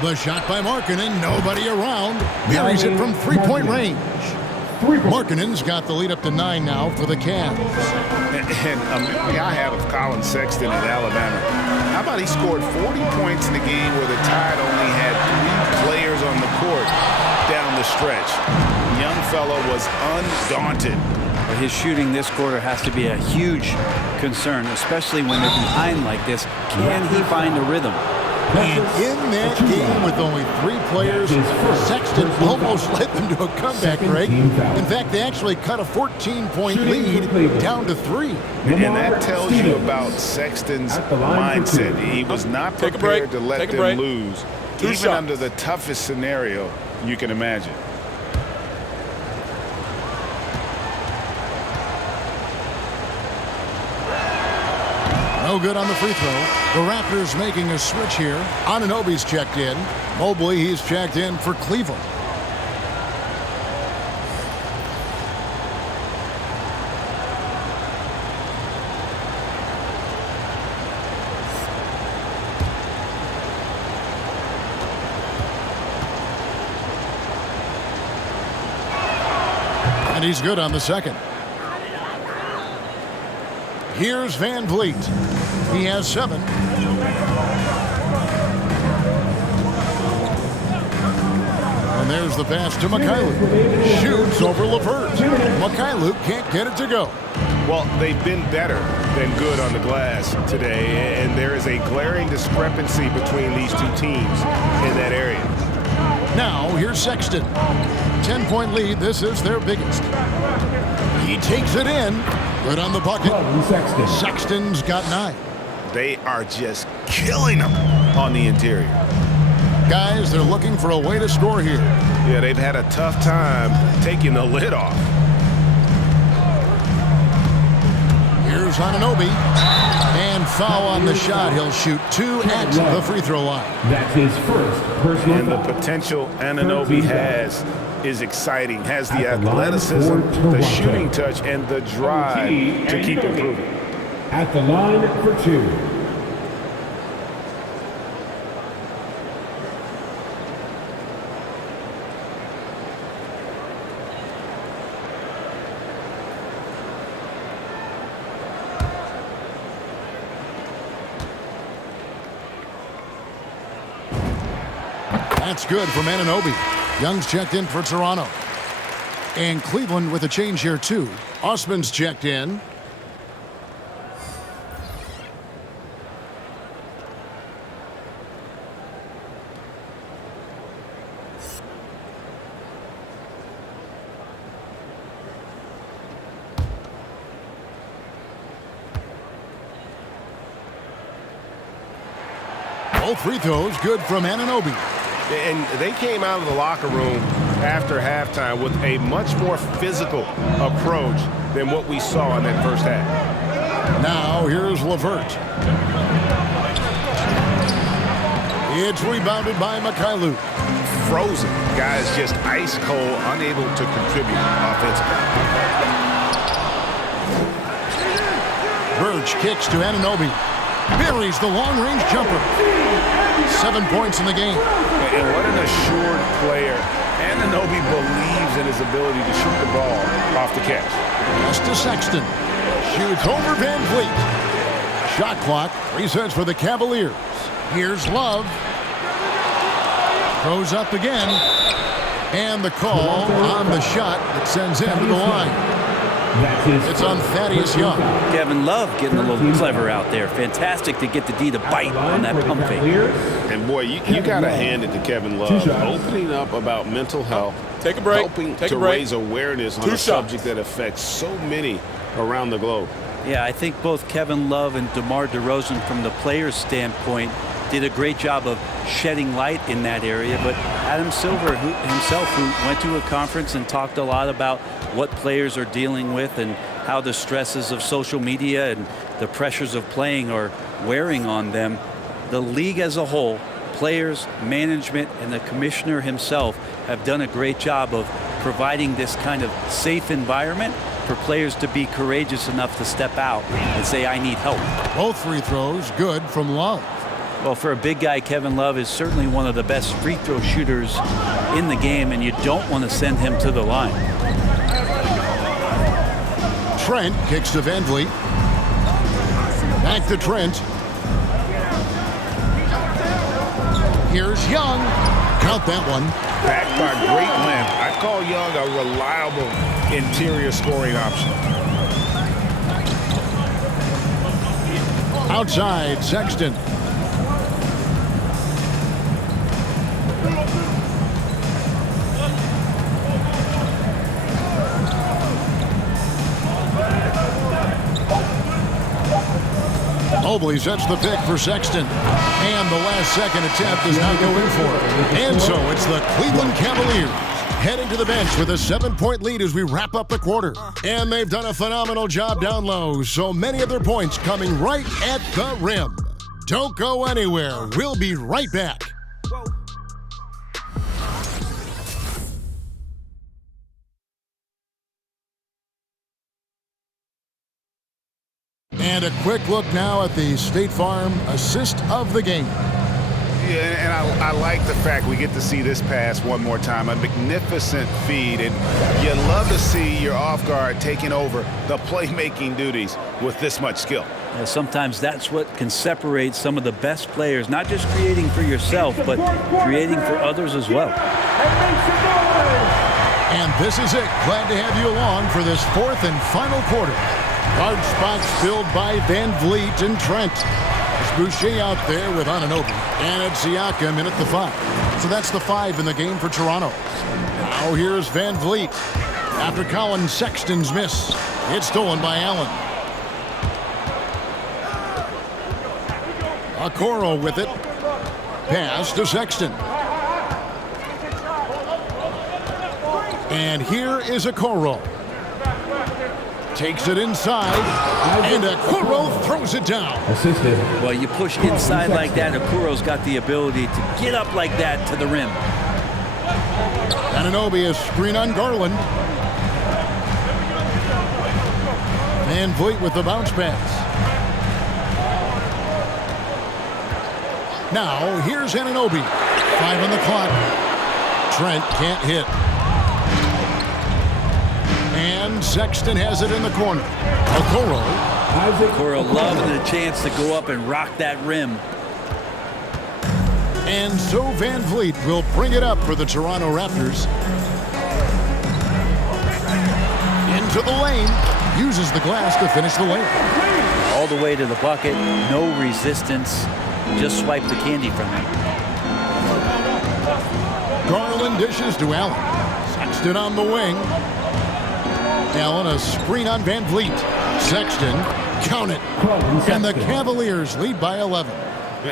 The shot by Markkanen, nobody around. Buries it from 3-point range. Markkanen's got the lead up to 9 now for the Cavs. And a memory I have of Colin Sexton at Alabama. How about he scored 40 points in the game where the Tide only had 3 players on the court down the stretch. Young fellow was undaunted. But his shooting this quarter has to be a huge concern, especially when they're behind like this. Can he find a rhythm? And in that game with only 3 players, Sexton almost led them to a comeback, Greg. In fact, they actually cut a 14-point lead down to 3. And that tells you about Sexton's mindset. He was not prepared to let them lose, even under the toughest scenario you can imagine. No good on the free throw. The Raptors making a switch here. Anunoby's checked in. Mobley, he's checked in for Cleveland. And he's good on the second. Here's Van Vliet. He has 7. And there's the pass to Mikhailuk. Shoots over LeVert. Mikhailuk can't get it to go. Well, they've been better than good on the glass today, and there is a glaring discrepancy between these two teams in that area. Now, here's Sexton. 10-point lead. This is their biggest. He takes it in. Good on the bucket. Sexton's got 9. They are just killing them on the interior. Guys, they're looking for a way to score here. Yeah, they've had a tough time taking the lid off. Here's Anunoby. And foul on the shot. He'll shoot 2 at the free throw line. That's his first personal And the foul. potential Anunoby has is exciting. Has the athleticism, the shooting touch, and the drive to keep improving. At the line for 2. That's good from Anunoby. Young's checked in for Toronto. And Cleveland with a change here, too. Osman's checked in. Both free throws good from Anunoby. And they came out of the locker room after halftime with a much more physical approach than what we saw in that first half. Now here's LeVert. It's rebounded by Mikhailuk. Frozen. Guys just ice cold, unable to contribute offensively. Birch kicks to Anunoby. Buries the long-range jumper. 7 points in the game. And what an assured player. Anunoby believes in his ability to shoot the ball off the catch. Just to Sexton. Shoots over Van Vliet. Shot clock resets for the Cavaliers. Here's Love. Goes up again. And the call on the shot that sends him to the line. It's on Thaddeus Young. Kevin Love getting a little clever out there. Fantastic to get the D to bite on that pump fake. And boy, you got to hand it to Kevin Love. Opening up about mental health. Take a break. Helping to raise awareness on a subject that affects so many around the globe. Yeah, I think both Kevin Love and DeMar DeRozan, from the player's standpoint, did a great job of shedding light in that area. But Adam Silver himself, who went to a conference and talked a lot about what players are dealing with and how the stresses of social media and the pressures of playing are wearing on them, the league as a whole, players, management, and the commissioner himself have done a great job of providing this kind of safe environment for players to be courageous enough to step out and say, I need help. Both free throws good from Love. Well, for a big guy, Kevin Love is certainly one of the best free throw shooters in the game, and you don't want to send him to the line. Trent kicks to Van Vliet. Back to Trent. Here's Young. Count that one. Backed by great length. I call Young a reliable interior scoring option. Outside, Sexton. Mobley sets the pick for Sexton. And the last second attempt does not go in for it. And so it's the Cleveland Cavaliers heading to the bench with a 7-point lead as we wrap up the quarter. And they've done a phenomenal job down low. So many of their points coming right at the rim. Don't go anywhere. We'll be right back. And a quick look now at the State Farm assist of the game. Yeah, and I like the fact we get to see this pass one more time. A magnificent feed, and you love to see your off guard taking over the playmaking duties with this much skill. Yeah, sometimes that's what can separate some of the best players, not just creating for yourself, but creating for others as well. And this is it. Glad to have you along for this fourth and final quarter. Guard spots filled by Van Vliet and Trent. It's Boucher out there with Anunoby. And it's Siakam in at the 5. So that's the 5 in the game for Toronto. Now here's Van Vliet. After Colin Sexton's miss, it's stolen by Allen. Okoro with it. Pass to Sexton. And here is Okoro. Takes it inside, and Okoro throws it down. Assisted. Well, you push inside like that, Okoro's got the ability to get up like that to the rim. Anunoby is screen on Garland. Van Vliet with the bounce pass. Now, here's Anunoby. 5 on the clock. Trent can't hit. And Sexton has it in the corner. Okoro loving the chance to go up and rock that rim. And so Van Vliet will bring it up for the Toronto Raptors. Into the lane. Uses the glass to finish the lane. All the way to the bucket. No resistance. Just swipe the candy from him. Garland dishes to Allen. Sexton on the wing. Allen a screen on Van Vliet. Sexton, count it. And the Cavaliers lead by 11.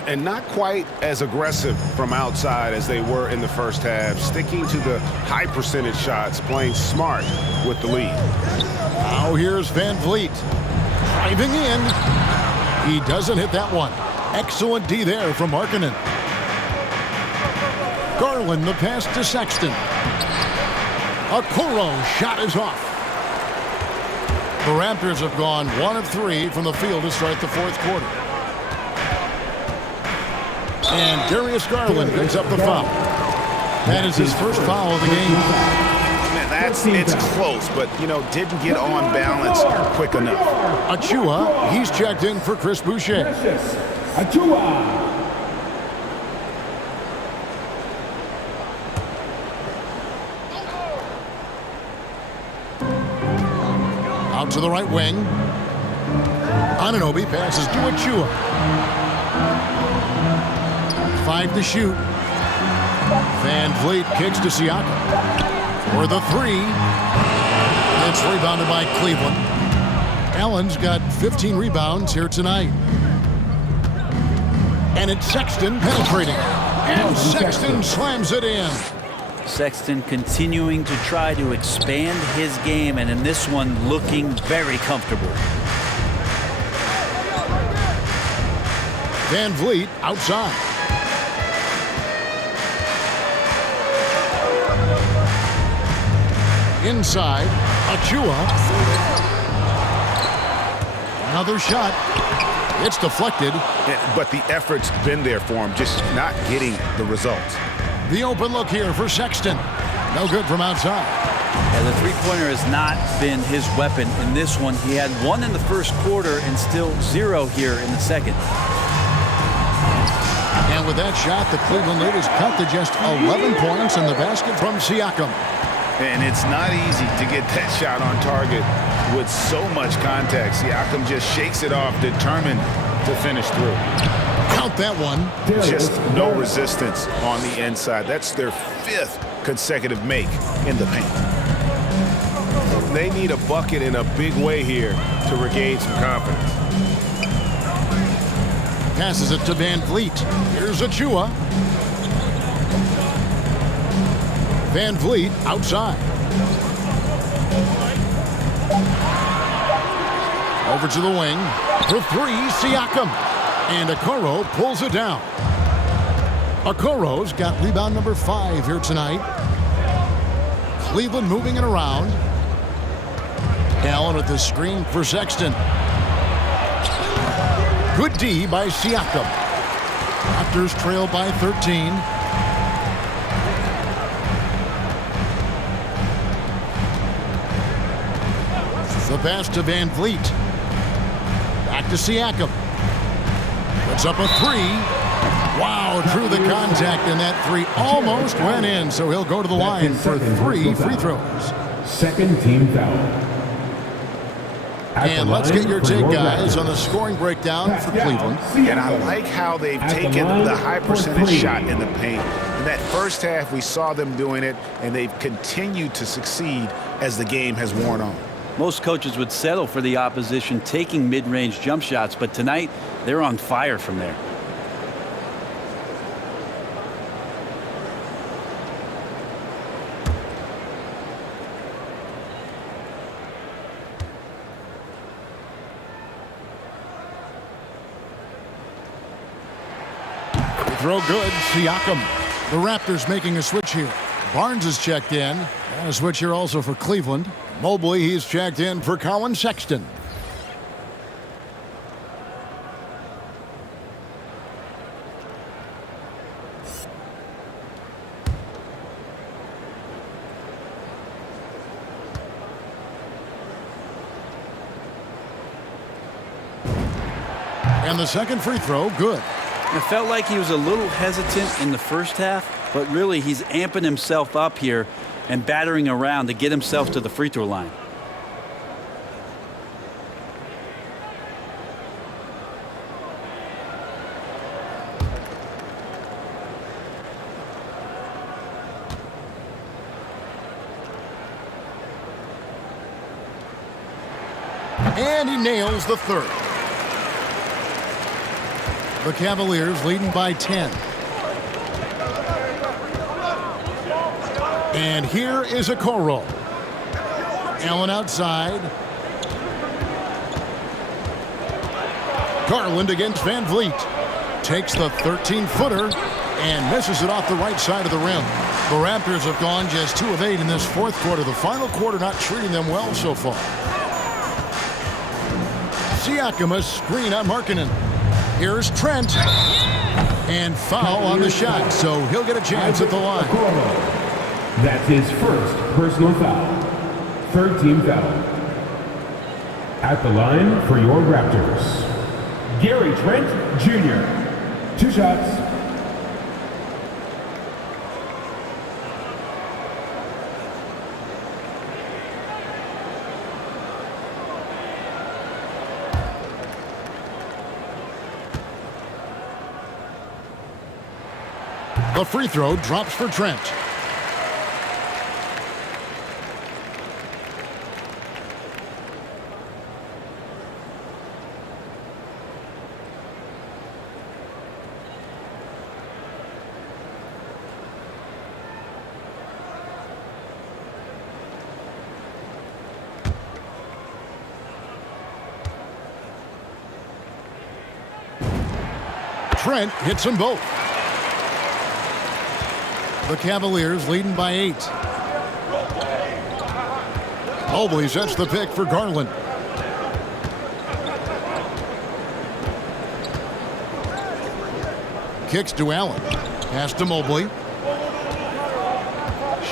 And not quite as aggressive from outside as they were in the first half. Sticking to the high percentage shots, playing smart with the lead. Now here's Van Vliet. Driving in. He doesn't hit that one. Excellent D there from Markkanen. Garland the pass to Sexton. Okoro shot is off. The Raptors have gone 1 of 3 from the field to start the fourth quarter. And Darius Garland picks up the foul. That is his first foul of the game. Man, it's close, but, didn't get on balance quick enough. Achua, he's checked in for Chris Boucher. Achua. Out to the right wing. Anunoby passes to Achua. 5 to shoot. Van Vliet kicks to Siakam. For the 3. It's rebounded by Cleveland. Allen's got 15 rebounds here tonight. And it's Sexton penetrating. And Sexton slams it in. Sexton continuing to try to expand his game, and in this one looking very comfortable. Van Vliet outside. Inside, Achua. Another shot. It's deflected. But the effort's been there for him, just not getting the results. The open look here for Sexton. No good from outside. And the three-pointer has not been his weapon in this one. He had 1 in the first quarter and still 0 here in the second. And with that shot, the Cleveland lead is cut to just 11 points in the basket from Siakam. And it's not easy to get that shot on target with so much contact. Siakam just shakes it off, determined to finish through. Count that one. Just no resistance on the inside. That's their 5th consecutive make in the paint. They need a bucket in a big way here to regain some confidence. Passes it to Van Vliet. Here's Achua. Van Vliet outside. Over to the wing. For 3, Siakam. And Okoro pulls it down. Okoro's got rebound number 5 here tonight. Cleveland moving it around. Allen at the screen for Sexton. Good D by Siakam. Raptors trail by 13. The pass to Van Vliet. Back to Siakam. Puts up a 3. Wow, through the contact, and that 3 almost went in, so he'll go to the line for 3 free throws. Second team foul. And let's get your take, guys, on the scoring breakdown for Cleveland. And I like how they've taken the high percentage shot in the paint. In that first half, we saw them doing it, and they've continued to succeed as the game has worn on. Most coaches would settle for the opposition taking mid-range jump shots, but tonight they're on fire from there. throw good. Siakam. The Raptors making a switch here. Barnes is checked in. And a switch here also for Cleveland. Mobley, he's checked in for Colin Sexton. And the second free throw, good. It felt like he was a little hesitant in the first half, but really he's amping himself up here and battering around to get himself to the free throw line. And he nails the third. The Cavaliers leading by 10. And here is Okoro. Allen outside. Garland against Van Vliet. Takes the 13-footer and misses it off the right side of the rim. The Raptors have gone just 2 of 8 in this fourth quarter. The final quarter not treating them well so far. Siakam, a screen on Markkanen. Here's Trent. And foul on the shot, so he'll get a chance at the line. That's his first personal foul. Third team foul. At the line for your Raptors, Gary Trent Jr. 2 shots. The free throw drops for Trent. Trent hits them both. The Cavaliers leading by 8. Mobley sets the pick for Garland. Kicks to Allen. Pass to Mobley.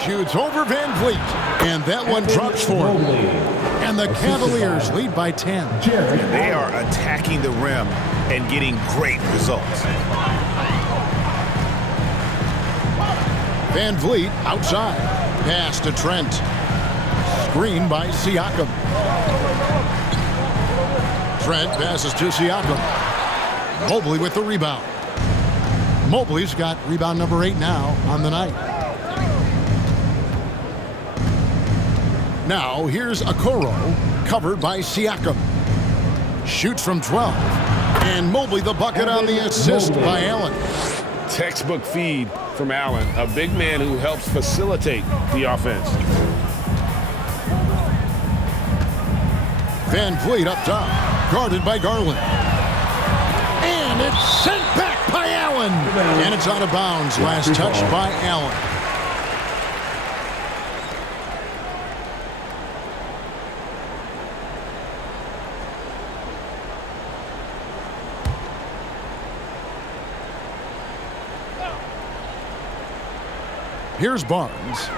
Shoots over Van Vliet. And that one drops for him. And the Cavaliers lead by 10. They are attacking the rim and getting great results. Van Vliet outside. Pass to Trent. Screen by Siakam. Trent passes to Siakam. Mobley with the rebound. Mobley's got rebound number 8 now on the night. Now here's Okoro, covered by Siakam. Shoots from 12. And Mobley the bucket on the assist by Allen. Textbook feed from Allen, a big man who helps facilitate the offense. Van Vliet up top, guarded by Garland. And it's sent back by Allen. And it's out of bounds. Last touch by Allen. Here's Barnes.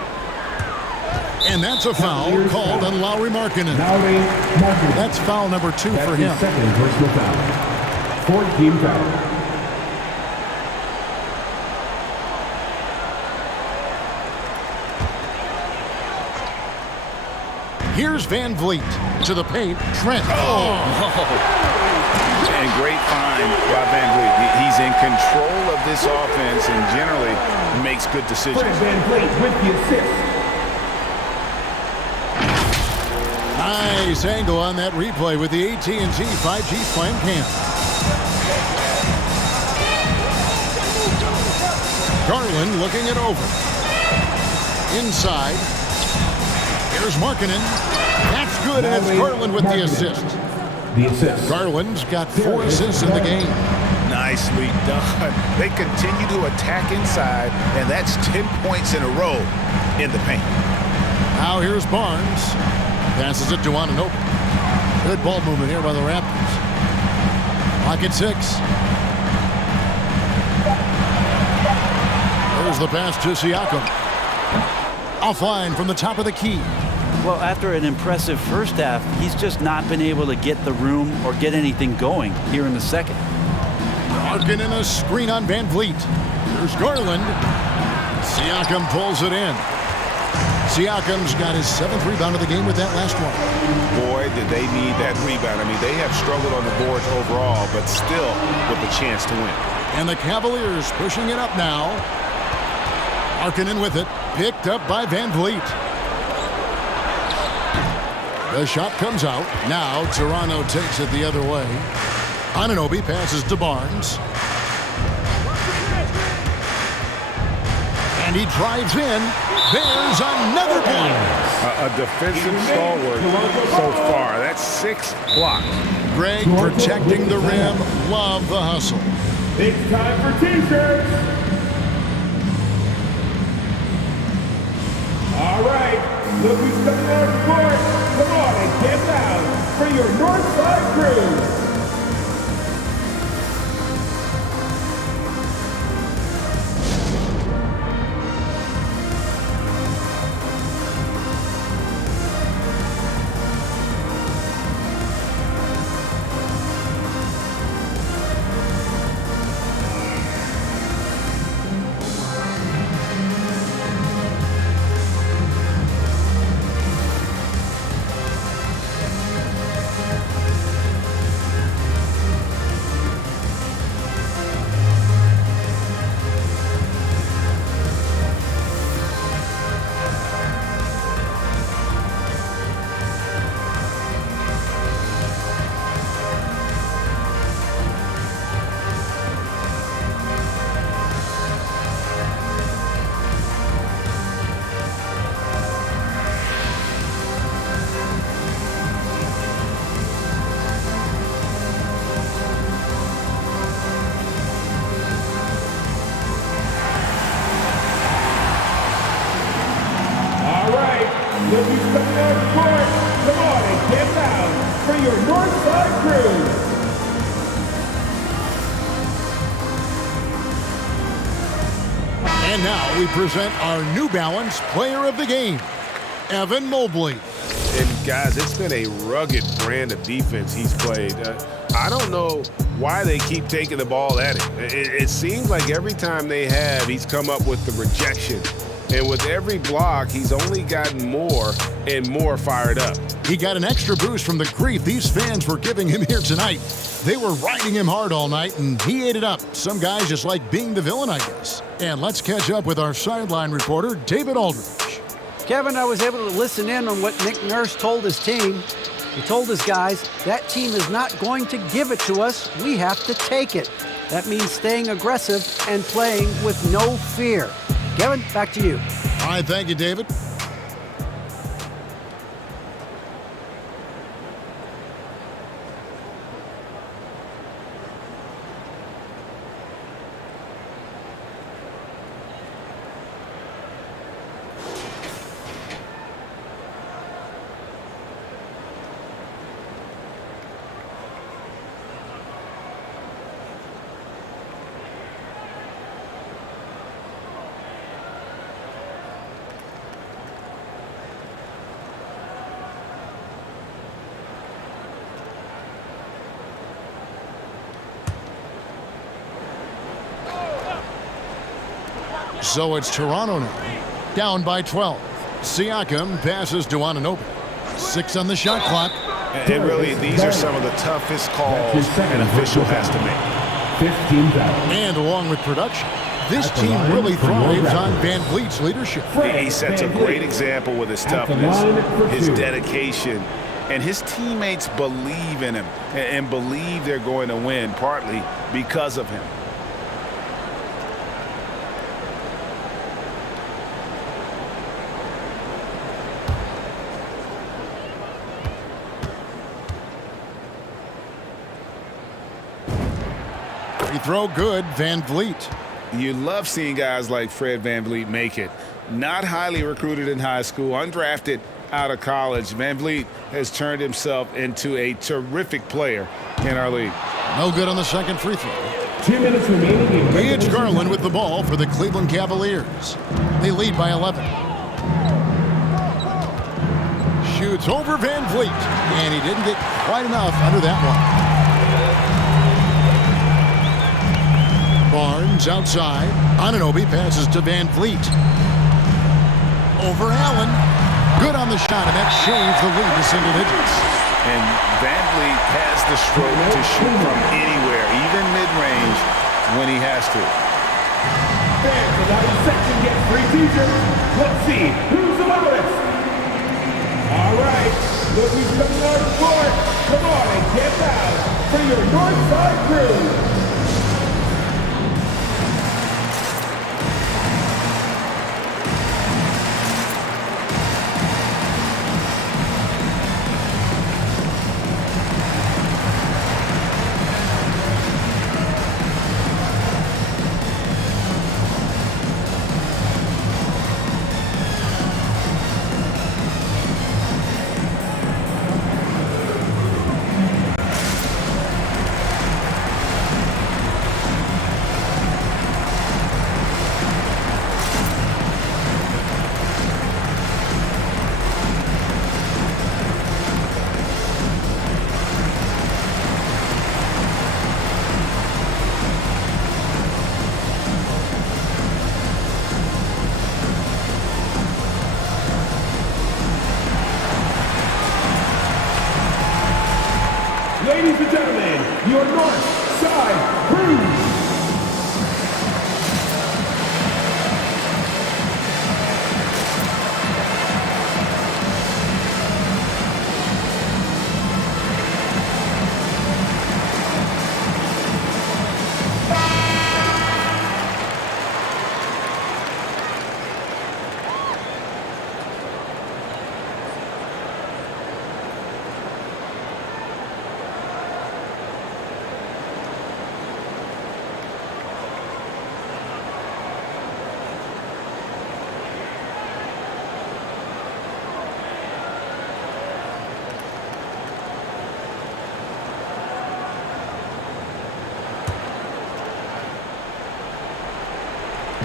And that's a foul called on Lauri Markkanen. That's foul number 2 for him. Second personal foul. Fourth team foul. Here's Van Vliet to the paint. Trent. And great find by Van Vliet. He's in control of this offense and generally makes good decisions. Van Vliet with the assist. Nice angle on that replay with the AT&T 5G Slam Cam. Garland looking it over. Inside. Here's Markkanen. That's good, and it's Garland with the assist. The assist. Garland's got 4 assists in the game. Nice Nicely done. They continue to attack inside, and that's 10 points in a row in the paint. Now here's Barnes. Passes it to Anunoby. Good ball movement here by the Raptors. Clock at 6. There's the pass to Siakam. Offline from the top of the key. Well, after an impressive first half, he's just not been able to get the room or get anything going here in the second. Larkin in a screen on Van Vliet. Here's Garland. Siakam pulls it in. Siakam's got his 7th rebound of the game with that last one. Boy, did they need that rebound. I mean, they have struggled on the boards overall, but still with a chance to win. And the Cavaliers pushing it up now. Larkin in with it. Picked up by Van Vliet. The shot comes out. Now Toronto takes it the other way. Anunoby passes to Barnes. And he drives in. There's another block. A defensive stalwart so far. That's 6 blocks. Greg protecting the rim. Love the hustle. It's time for T-shirts. All right, look who's coming out of court. Come on and get loud for your Northside crew. Look who's coming out of court. Come on and get loud for your Northside crew. And now we present our New Balance Player of the Game, Evan Mobley. And guys, it's been a rugged brand of defense he's played. I don't know why they keep taking the ball at him. It seems like every time they have, he's come up with the rejection. And with every block, he's only gotten more and more fired up. He got an extra boost from the grief these fans were giving him here tonight. They were riding him hard all night, and he ate it up. Some guys just like being the villain, I guess. And let's catch up with our sideline reporter, David Aldridge. Kevin, I was able to listen in on what Nick Nurse told his team. He told his guys, that team is not going to give it to us. We have to take it. That means staying aggressive and playing with no fear. Kevin, back to you. All right, thank you, David. So it's Toronto now, down by 12. Siakam passes to Anunoby. 6 on the shot clock. And really, these are some of the toughest calls an official has to make. 15 out. And along with production, this team really thrives on Van Vliet's leadership. He sets a great example with his toughness, his dedication, and his teammates believe in him and believe they're going to win, partly because of him. Free throw good, Van Vliet. You love seeing guys like Fred VanVleet make it. Not highly recruited in high school, undrafted out of college. Van Vliet has turned himself into a terrific player in our league. No good on the second free throw. 2 minutes remaining. Gage Garland with the ball for the Cleveland Cavaliers. They lead by 11. Shoots over Van Vliet, and he didn't get quite enough under that one. Barnes outside. Anunoby passes to Van Vliet. Over Allen. Good on the shot, and that shaves the lead to single digits. And Van Vliet has the stroke to shoot from anywhere, even mid-range, when he has to. Fans of that section get free t-shirts. Let's see who's the loudest. All right, look who's coming on the court. Come on and get loud for your Northside crew. Ladies and gentlemen, your North Side Crew.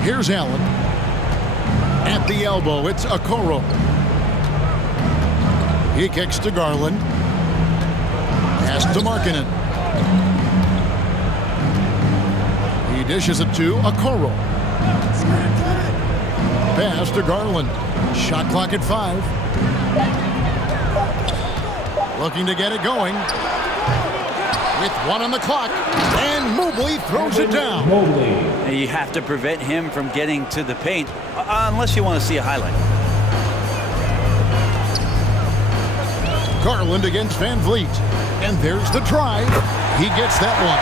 Here's Allen. At the elbow, it's Okoro. He kicks to Garland. Pass to Markkanen. He dishes it to Okoro. Pass to Garland. Shot clock at 5. Looking to get it going. With 1 on the clock. And Mobley throws it down. You have to prevent him from getting to the paint, unless you want to see a highlight. Garland against Van Vliet. And there's the drive. He gets that one.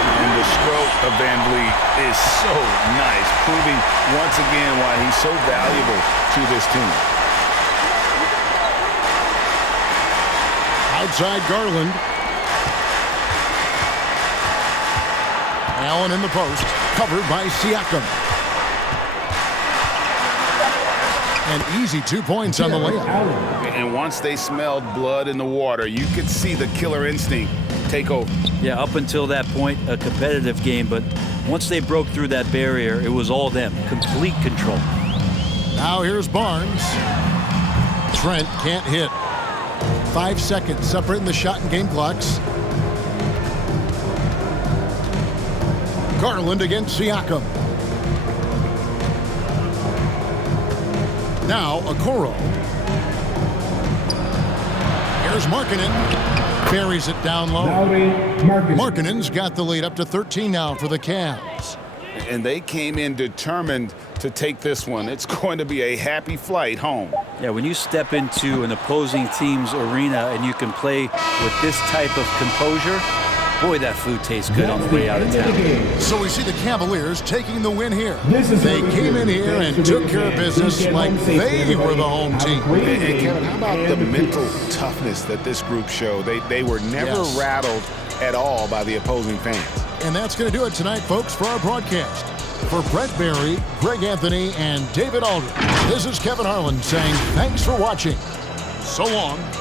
And the stroke of Van Vliet is so nice, proving once again why he's so valuable to this team. Outside Garland. Allen in the post, covered by Siakam. An easy 2 points on the layup. And once they smelled blood in the water, you could see the killer instinct take over. Yeah, up until that point, a competitive game, but once they broke through that barrier, it was all them. Complete control. Now here's Barnes. Trent can't hit. 5 seconds separating the shot and game clocks. Garland against Siakam. Now Okoro. Here's Markkanen. Buries it down low. Markkanen's got the lead up to 13 now for the Cavs. And they came in determined to take this one. It's going to be a happy flight home. Yeah, when you step into an opposing team's arena and you can play with this type of composure, boy, that food tastes good on the way out of town. So we see the Cavaliers taking the win here. They came in here and took care of business like they were the home team. And Kevin, how about the mental toughness that this group showed? They were never rattled at all by the opposing fans. And that's going to do it tonight, folks, for our broadcast. For Brent Barry, Greg Anthony, and David Aldridge, this is Kevin Harlan saying thanks for watching. So long.